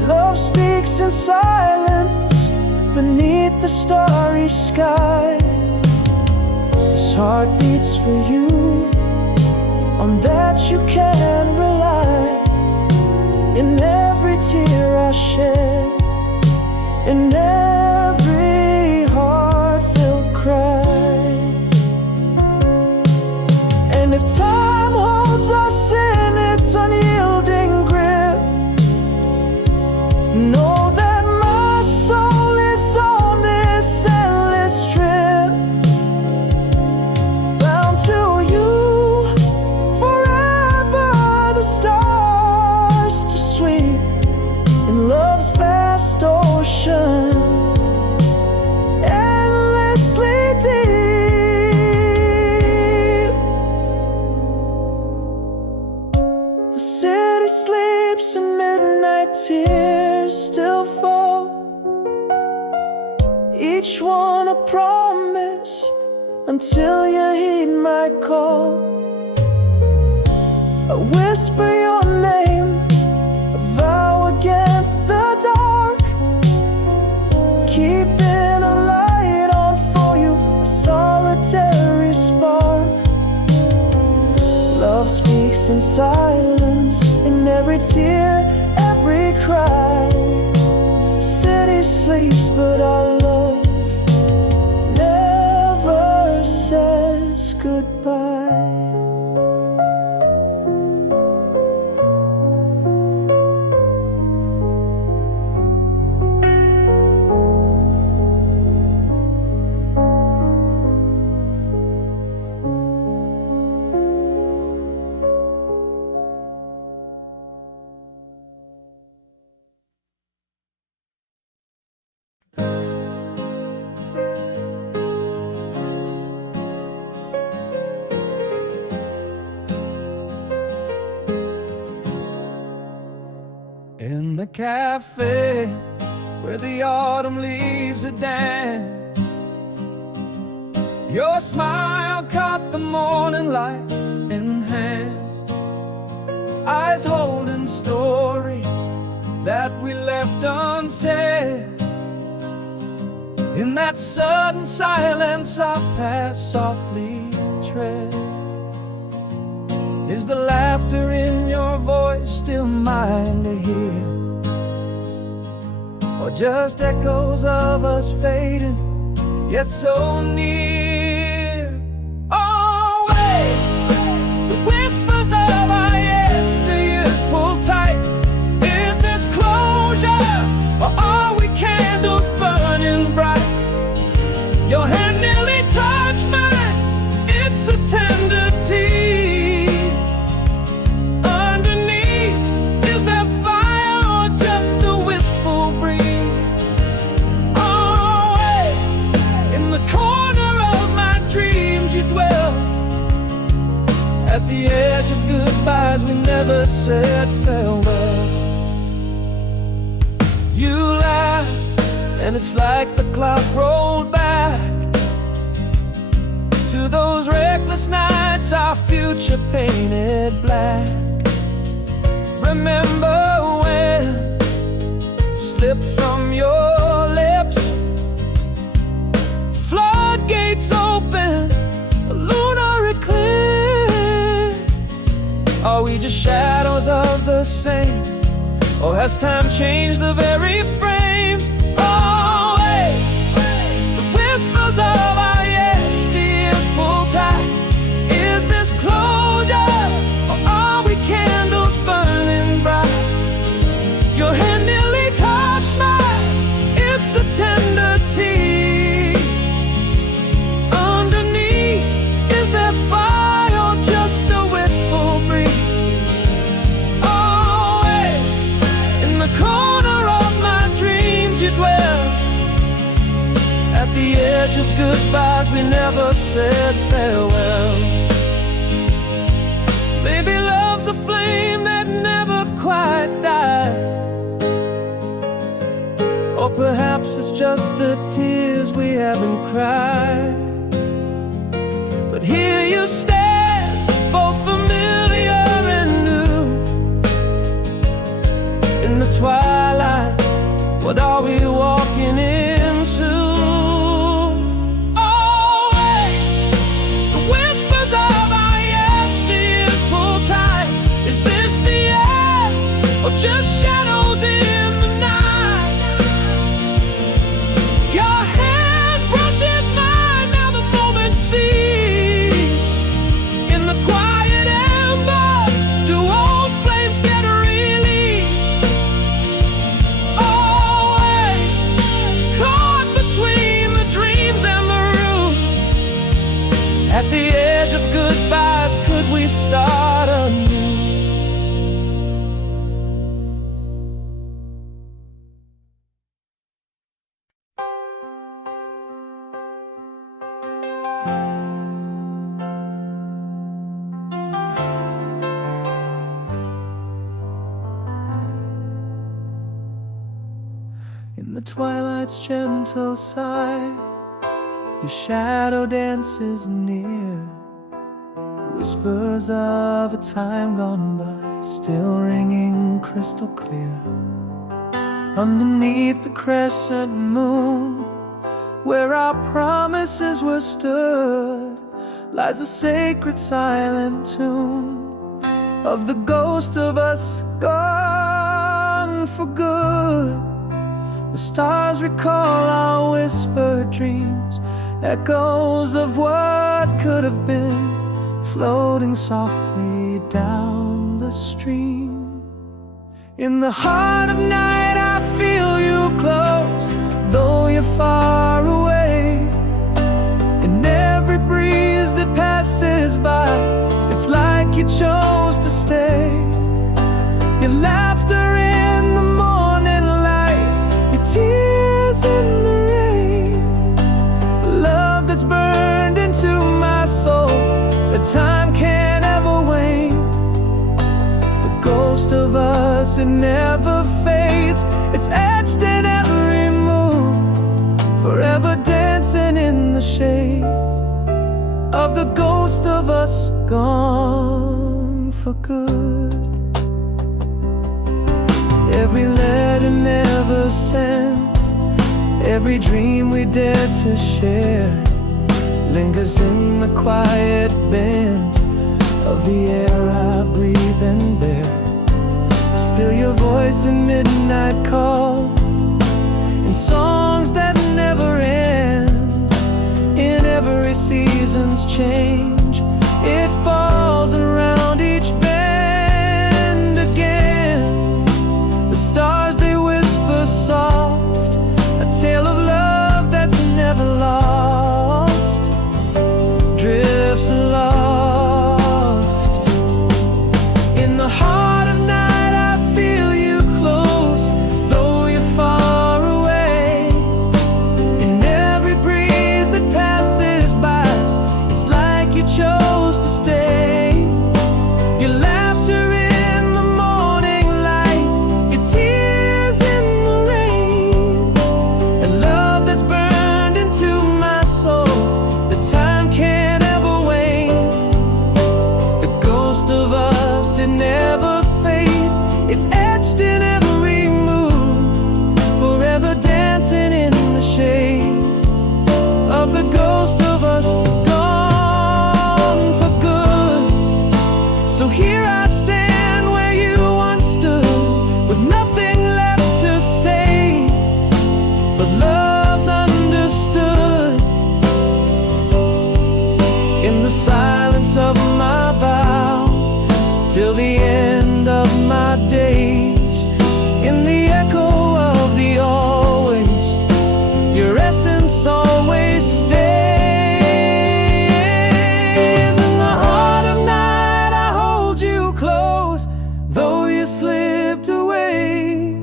love speaks in silence beneath the starry sky. This heart beats for you, on that you can rely. In every tear I shed, in every heart-filled cry. And if time holds us in its unyielding grip, know that my soul is on this endless trip, bound to you forever. The stars to sweep in love's vast ocean, endlessly deep. The city sleeps and midnight tears still fall, each one a promise until you heed my call. I whisper your name, a vow against the dark, keeping a light on for you, a solitary spark. Love speaks in silence, in every tear, every cry. The city sleeps but our love never says goodbye. In the cafe where the autumn leaves a dance, Your smile caught the morning light in hands, eyes holding stories that we left unsaid. In that sudden silence our past softly tread. Is the laughter in your voice still mine to hear, or just echoes of us fading, yet so near? Always the whispers of our yesteryears pull tight. Is this closure, or are we candles burning bright? Your hand nearly touched mine, it's a tender tease. Underneath, is there fire or just a wistful breeze? Always in the corner of my dreams you dwell. At the edge of goodbyes we never said farewell. You laugh, and it's like the clock rolled back to those reckless nights, our future painted black. Remember when slipped from your lips, floodgates open, a lunar eclipse. Are we just shadows of the same, or has time changed the very frame? Always the whispers of our yesteryears pull tight. Is this closure, or are we candles burning bright? Your hand nearly touched mine, it's a tender tease. Underneath, is there fire or just a wistful breeze? Always in the corner of my dreams you dwell. At the edge of goodbyes we never said farewell. Maybe love's a flame that never quite died, or perhaps it's just the tears we haven't cried. But here you stand, both familiar and new. In the twilight, what are we walking into? Always the whispers of our yesteryears pull tight. Is this the end, or just shadows in the night? Your hand brushes mine, now the moment cease. In the quiet embers, do old flames get released? Always caught between the dreams and the room. At the edge of goodbyes, could we start anew? In the twilight's gentle sigh, your shadow dances near. Whispers of a time gone by, still ringing crystal clear. Underneath the crescent moon, where our promises were stood, lies a sacred silent tune of the ghost of us gone for good. The stars recall our whispered dreams, echoes of what could have been, floating softly down the stream. In the heart of night I feel you close, though you're far away. In every breeze that passes by, it's like you chose to stay. Your laughter in the morning light, your tears in the rain, love that's burned into my soul, that time can't ever wane. The ghost of us, it never fades, it's etched in every moon, forever dancing in the shades. of the ghost of us gone for good. Every letter never sent, every dream we dared to share, lingers in the quiet bend of the air I breathe and bear. Still your voice in midnight calls, in songs that never end. In every season's change, it falls around each bend again. The stars they whisper soft, a tale of love that's never lost, drifts aloft. In the heart of night I feel you close, though you're far away. In every breeze that passes by, it's like you chose to stay. Your laughter in the morning light, your tears in the rain, and love that's burned into my soul, the time can't ever wane. The ghost of us, it never fades, it's etched in every move, forever dancing in the shades of the ghost of us gone for good. So here I stand where you once stood, with nothing left to say, but love's understood. In the silence of my vow, till the end of my days, in the echo of the always, your essence always stays. In the heart of night I hold you close, though you slipped away.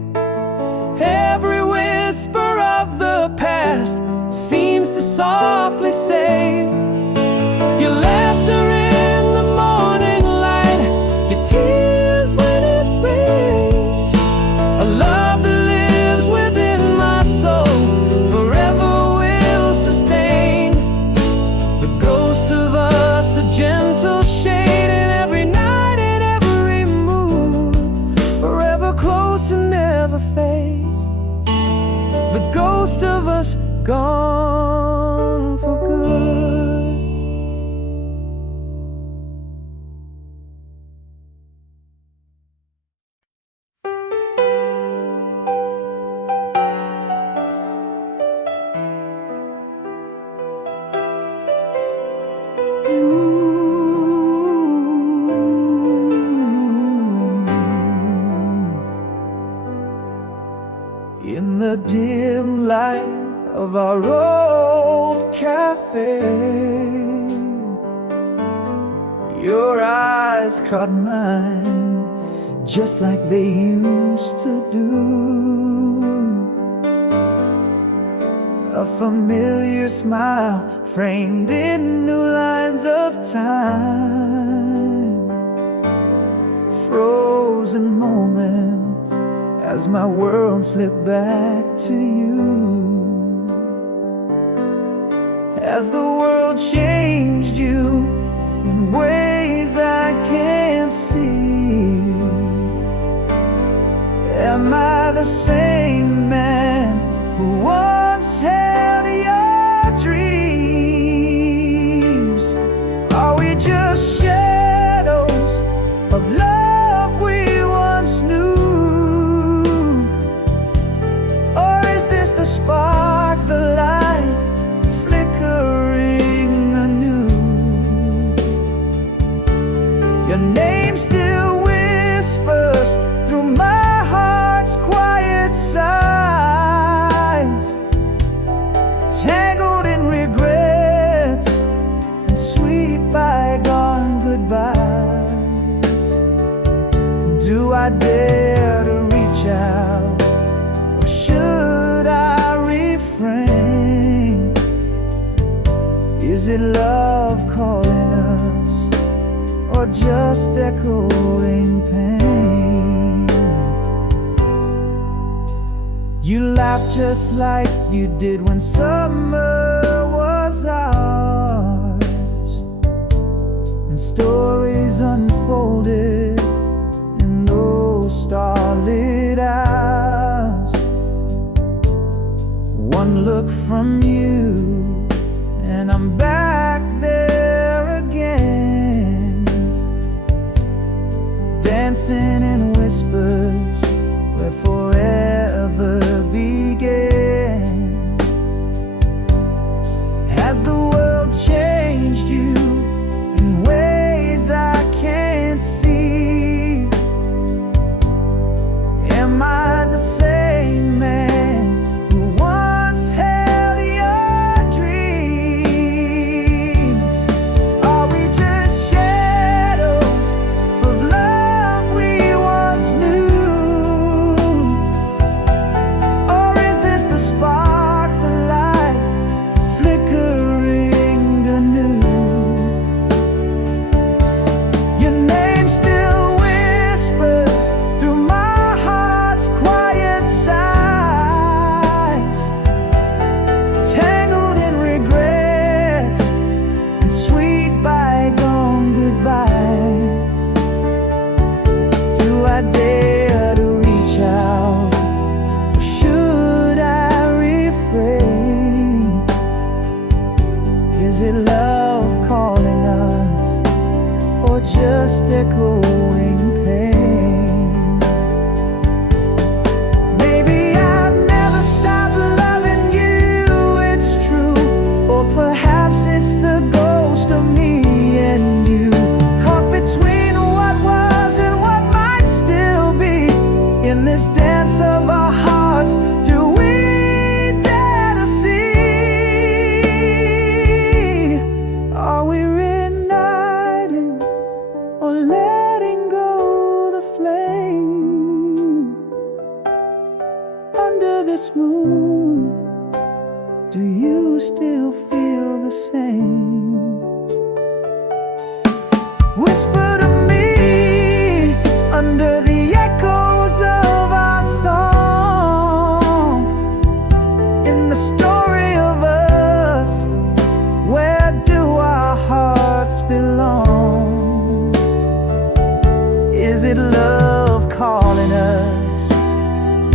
Every whisper of the past seems to softly say, your laughter in the morning light, your tears when it rains, a love that lives within my soul, forever will sustain. The ghost of us, a gentle shade in every night, in every mood, forever close and never fades. The ghost of us gone for good. In the dim light of our old cafe, your eyes caught mine just like they used to do. A familiar smile framed in new lines of time, frozen moment as my world slipped back to you. As the world changed you in ways I can't see, am I the same man who once held your dreams? Are we just shadows of love we once knew? Or is this the spark, the light, flickering anew? Your name still whispers through my heart's quiet sighs, tangled in regrets and sweet bygone goodbyes. Do I dare to reach out, or should I refrain? Is it love calling us, or just echoing pain? You laugh just like you did when summer was ours, stories unfolded in those starlit hours. One look from you and I'm back there again, dancing in whispers where forever began. Has the world changed you in ways I can't see? Am I the same man who once held your dreams? Are we just shadows of love we once knew? Or is this the spark, the light flickering anew? Your name still whispers through my heart's quiet sighs, tangled in regrets and sweet bygone goodbyes. Do I dare to reach out, or should I refrain? Is it love calling us, or just echoing pain? Maybe I've never stopped loving you, it's true. Or perhaps it's the ghost of me and you, caught between what was and what might still be. In this dance of our hearts, do we dare to see? Are we reuniting or letting go the flame? Under this moon, do you still feel the same? Whisper to me under the echoes of our song. In the story of us, where do our hearts belong? Is it love calling us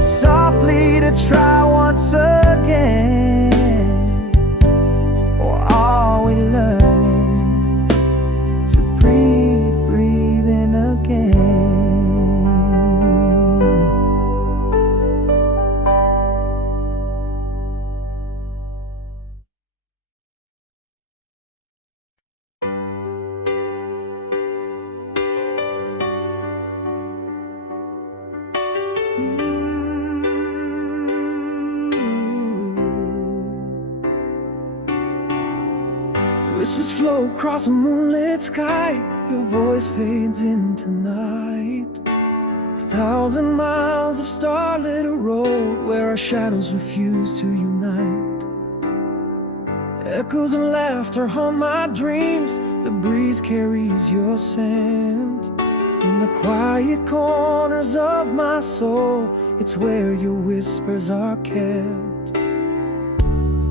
softly to try once again? Or are we learning to breathe in again? Whispers flow across a moonlit sky. Your voice fades into night. 1,000 miles of starlit road where our shadows refuse to unite. Echoes of laughter haunt my dreams. The breeze carries your scent. In the quiet corners of my soul, it's where your whispers are kept.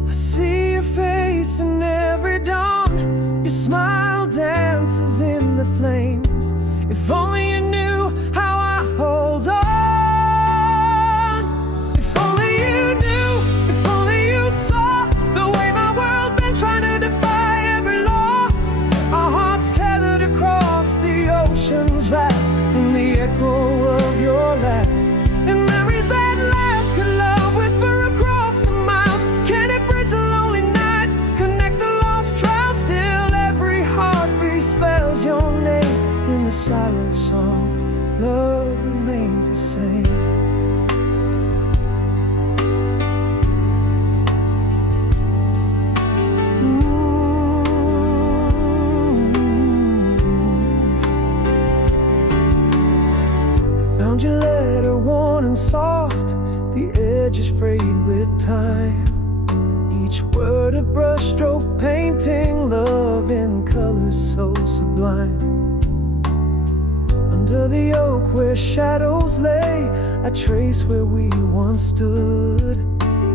I see your face in every dawn. Your smile dances in the flames. If only you knew how I hold on. If only you knew, if only you saw the way my world been trying to defy every law. Our hearts tethered across the oceans vast in the echo of your laugh. And memories that last could love whisper across the miles. Can it bridge the lonely nights, connect the lost trials? Still every heartbeat spells your name in the silent song. Love remains the same. Found your letter worn and soft, the edges frayed with time. Each word a brushstroke painting love in colors so sublime. Under the oak where shadows lay, I trace where we once stood.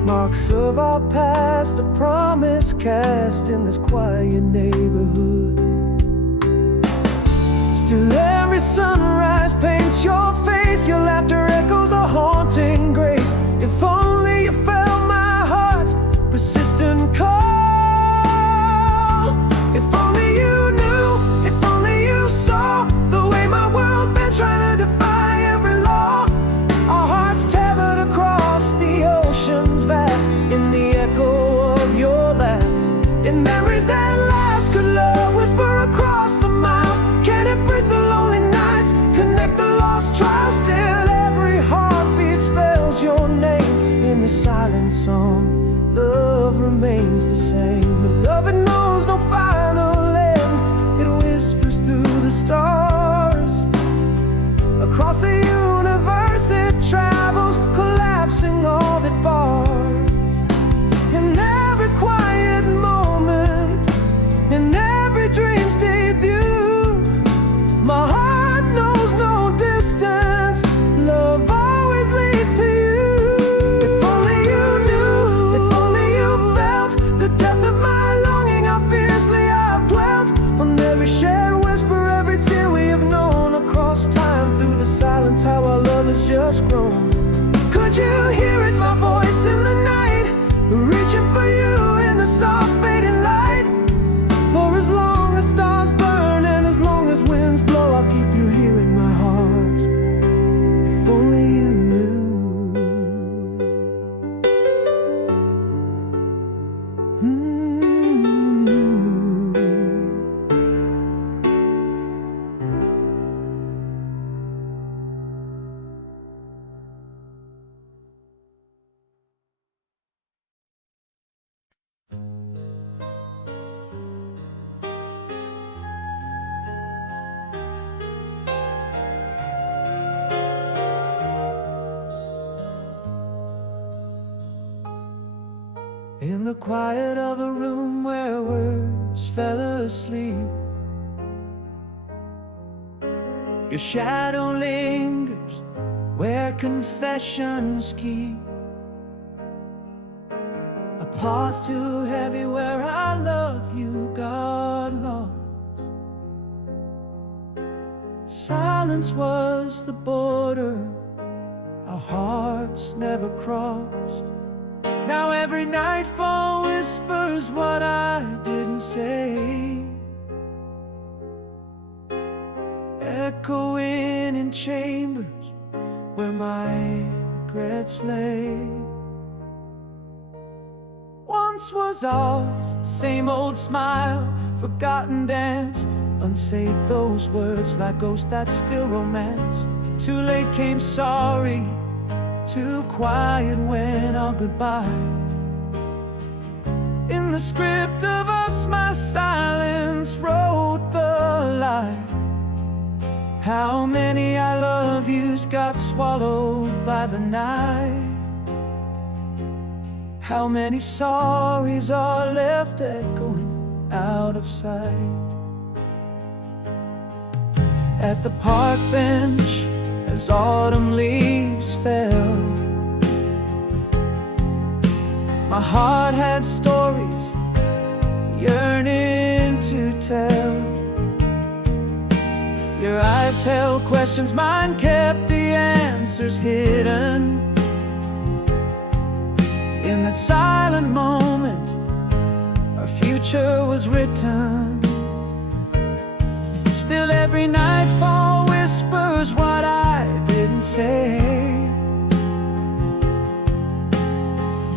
Marks of our past, a promise cast in this quiet neighborhood. Still every sunrise paints your face. Your laughter echoes a haunting grace. If only you felt my heart's persistent call. If only you knew, if only you saw the way my world bent, trying to defy every law. Our hearts tethered across the oceans vast, in the echo of your laugh. In memories that last, could love whisper across the miles? Can it bridge the lonely nights, connect the lost trials? Still every heartbeat spells your name in the silent song. Love remains the same, but love it knows no final end. It whispers through the stars. Across the universe it travels, collapsing all that bars. In every quiet moment, in every dream's debut, my heart knows no distance. Love always leads to you. If only you knew, if only you felt the depth of my longing, how fiercely I've dwelt on every shared whisper, every tear we have known. Across time, through the silence, how our love has just grown. Could you hear it, my voice in the night, reaching for you in the soft fading light? For as long as stars burn and as long as winds blow, I'll keep you here in my heart. If only you knew. In the quiet of a room where words fell asleep, your shadow lingers where confessions keep. A pause too heavy where I love you got lost. Silence was the border our hearts never crossed. Now every nightfall whispers what I didn't say, echoing in chambers where my regrets lay. Once was ours the same old smile, forgotten dance, unsaved those words like ghosts that still romance. Too late came sorry, too quiet when our goodbye. In the script of us, my silence wrote the lie. How many I love yous got swallowed by the night? How many sorries are left echoing out of sight? At the park bench as autumn leaves fell, my heart had stories yearning to tell. Your eyes held questions, mine kept the answers hidden. In that silent moment, our future was written. Still every nightfall whispers what I didn't say,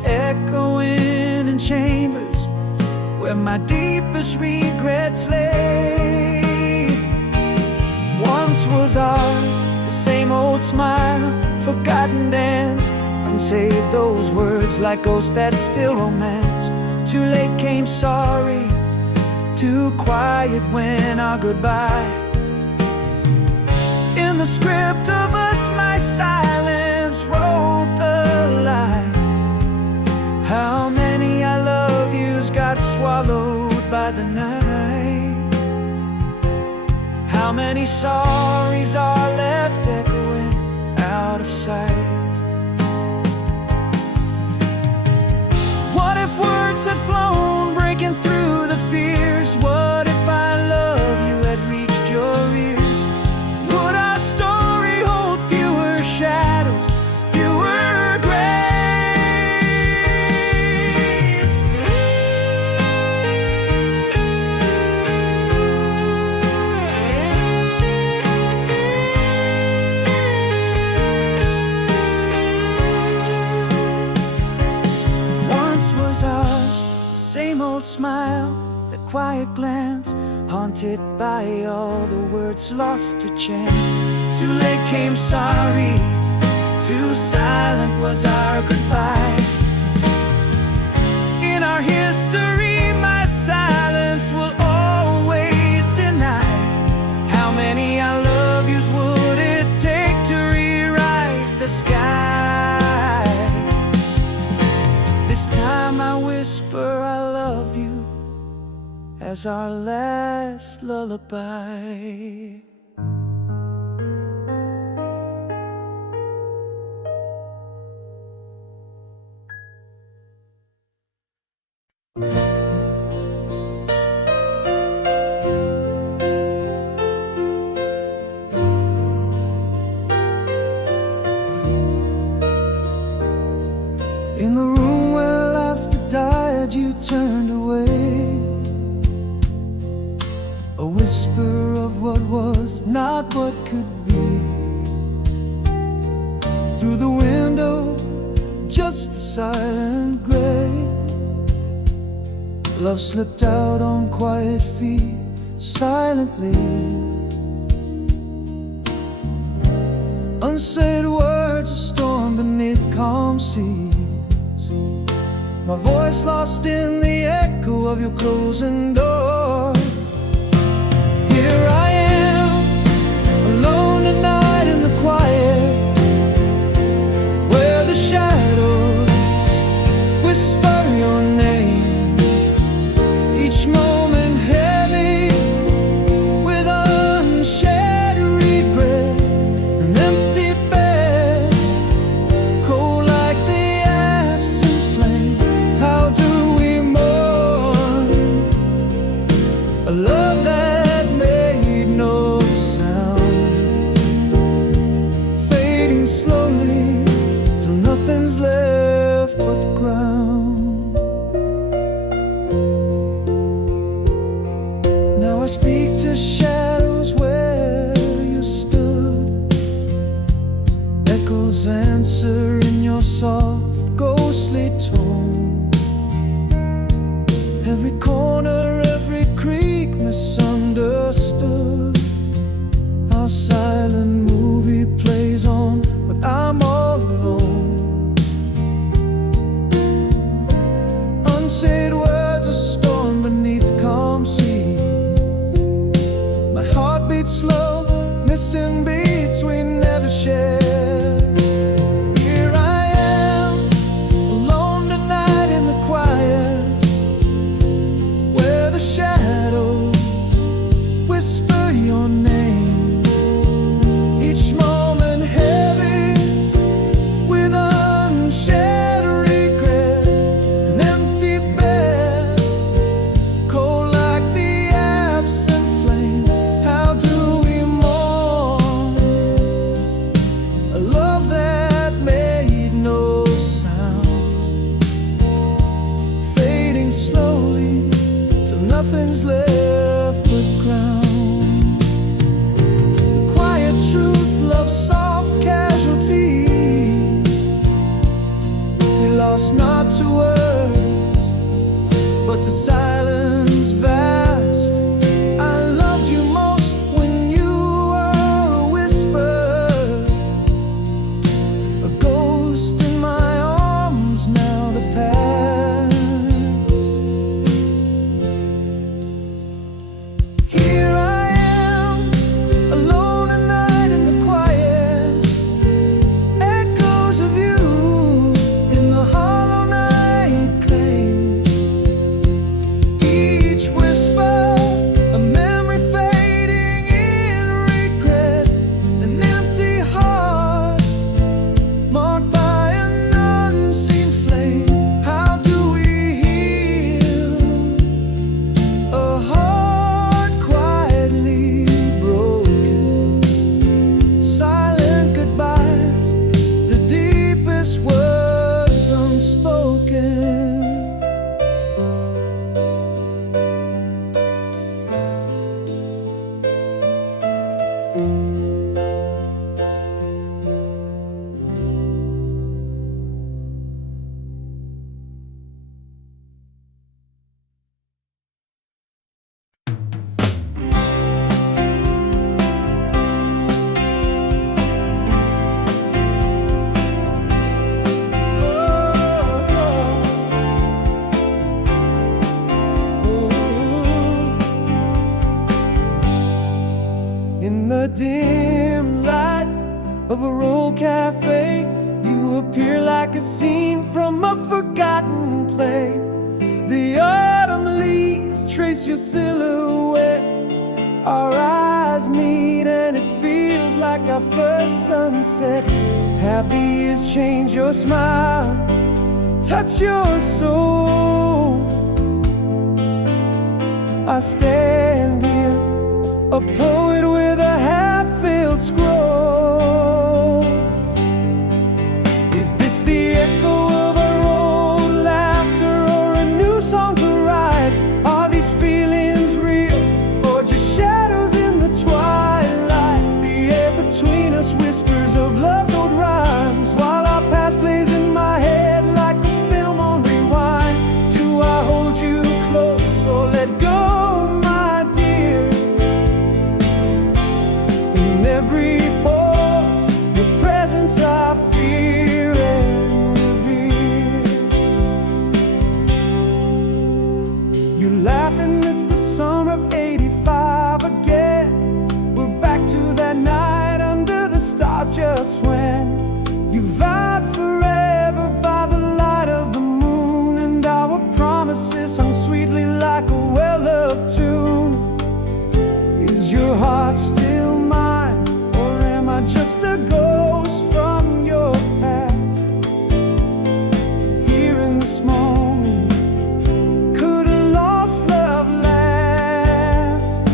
echoing in chambers where my deepest regrets lay. Once was ours the same old smile, forgotten dance, unsaved those words like ghosts that still romance. Too late came sorry, too quiet when our goodbye. In the script of us, my silence wrote the lie. How many I love yous got swallowed by the night? How many sorries are left echoing out of sight? What if words had flown, breaking through the fears? What if I love you had reached your ears? smile, that quiet glance, haunted by all the words lost to chance. Too late came sorry, too silent was our goodbye. In our history, my silence will always deny. How many I love yous would it take to rewrite the sky? This time I whisper I love you as our last lullaby. In the room where laughter died, you turned away. A whisper of what was, not what could be. Through the window, just the silent gray. Love slipped out on quiet feet, silently. Unsaid words, a storm beneath calm seas. My voice lost in the echo of your closing door. Here I am, alone tonight in the quiet, where the shadows whisper your name. Each moment heavy with unshared regret. An empty bed, cold like the absent flame. How do we mourn a love that made no sound, fading slowly till nothing's left but ground. Now I speak to shadows where you stood. Echoes answer in your soft, ghostly tone. Every corner, every creak misunderstood. Our silent movie plays on, but I'm all alone. Unsaid words, a storm beneath calm seas. My heart beats slow, missing beats we never shared. Here I am, alone tonight in the quiet, where the shadows whisper your name. Each moment heavy with unshared regret. An empty bed, cold like the absent flame. How do we mourn a love that made no sound, fading slowly till nothing's left but ground. The quiet truth, love's soft casualty. We lost not to words, but to silence vast. I loved you most when you were a whisper, a ghost in my arms, now the past. Here I am, alone tonight in the quiet, echoes of you in the hollow night claim. of a old cafe. You appear like a scene from a forgotten play. The autumn leaves trace your silhouette. Our eyes meet and it feels like our first sunset. Have the years changed your smile, touch your soul? I stand here, a poet with a half-filled scroll. Is this the echo of our old laughter, or a new song to write? Are these feelings real, or just shadows in the twilight? The air between us whispers of love's old rhymes, while our past plays in my head like a film on rewind. Do I hold you close or let go? Every pause, your presence I fear and revere. You laugh and it's the summer of '85 again. We're back to that night under the stars just when you vowed forever by the light of the moon, and our promises hung sweetly like a well-loved tune. Is your heart still mine? Just a ghost from your past. Here in this moment, could a lost love last?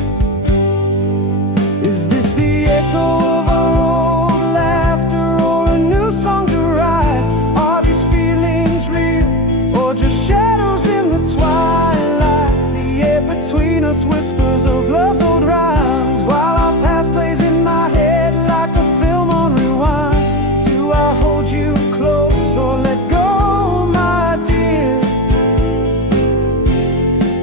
Is this the echo of our old laughter, or a new song to write? Are these feelings real, or just shadows in the twilight? The air between us whispers of love's old rhymes, while our past plays in my head like a film on rewind. Do I hold you close or let go, my dear?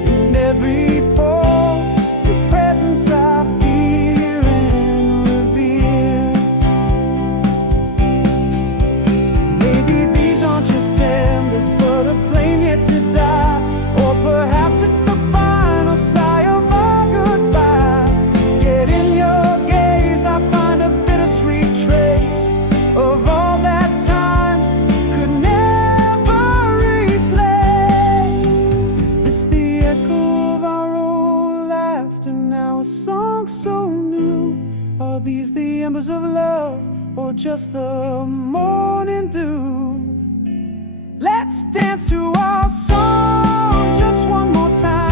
In every pause, your presence I fear and revere. Maybe these aren't just embers, but a flame yet to die. Or perhaps it's the final sigh of our goodbye. Yet in your gaze I find a bittersweet trace of all that time could never replace. Is this the echo of our old laughter, now a song so new? Are these the embers of love, or just the morning dew? Let's dance to our song just one more time.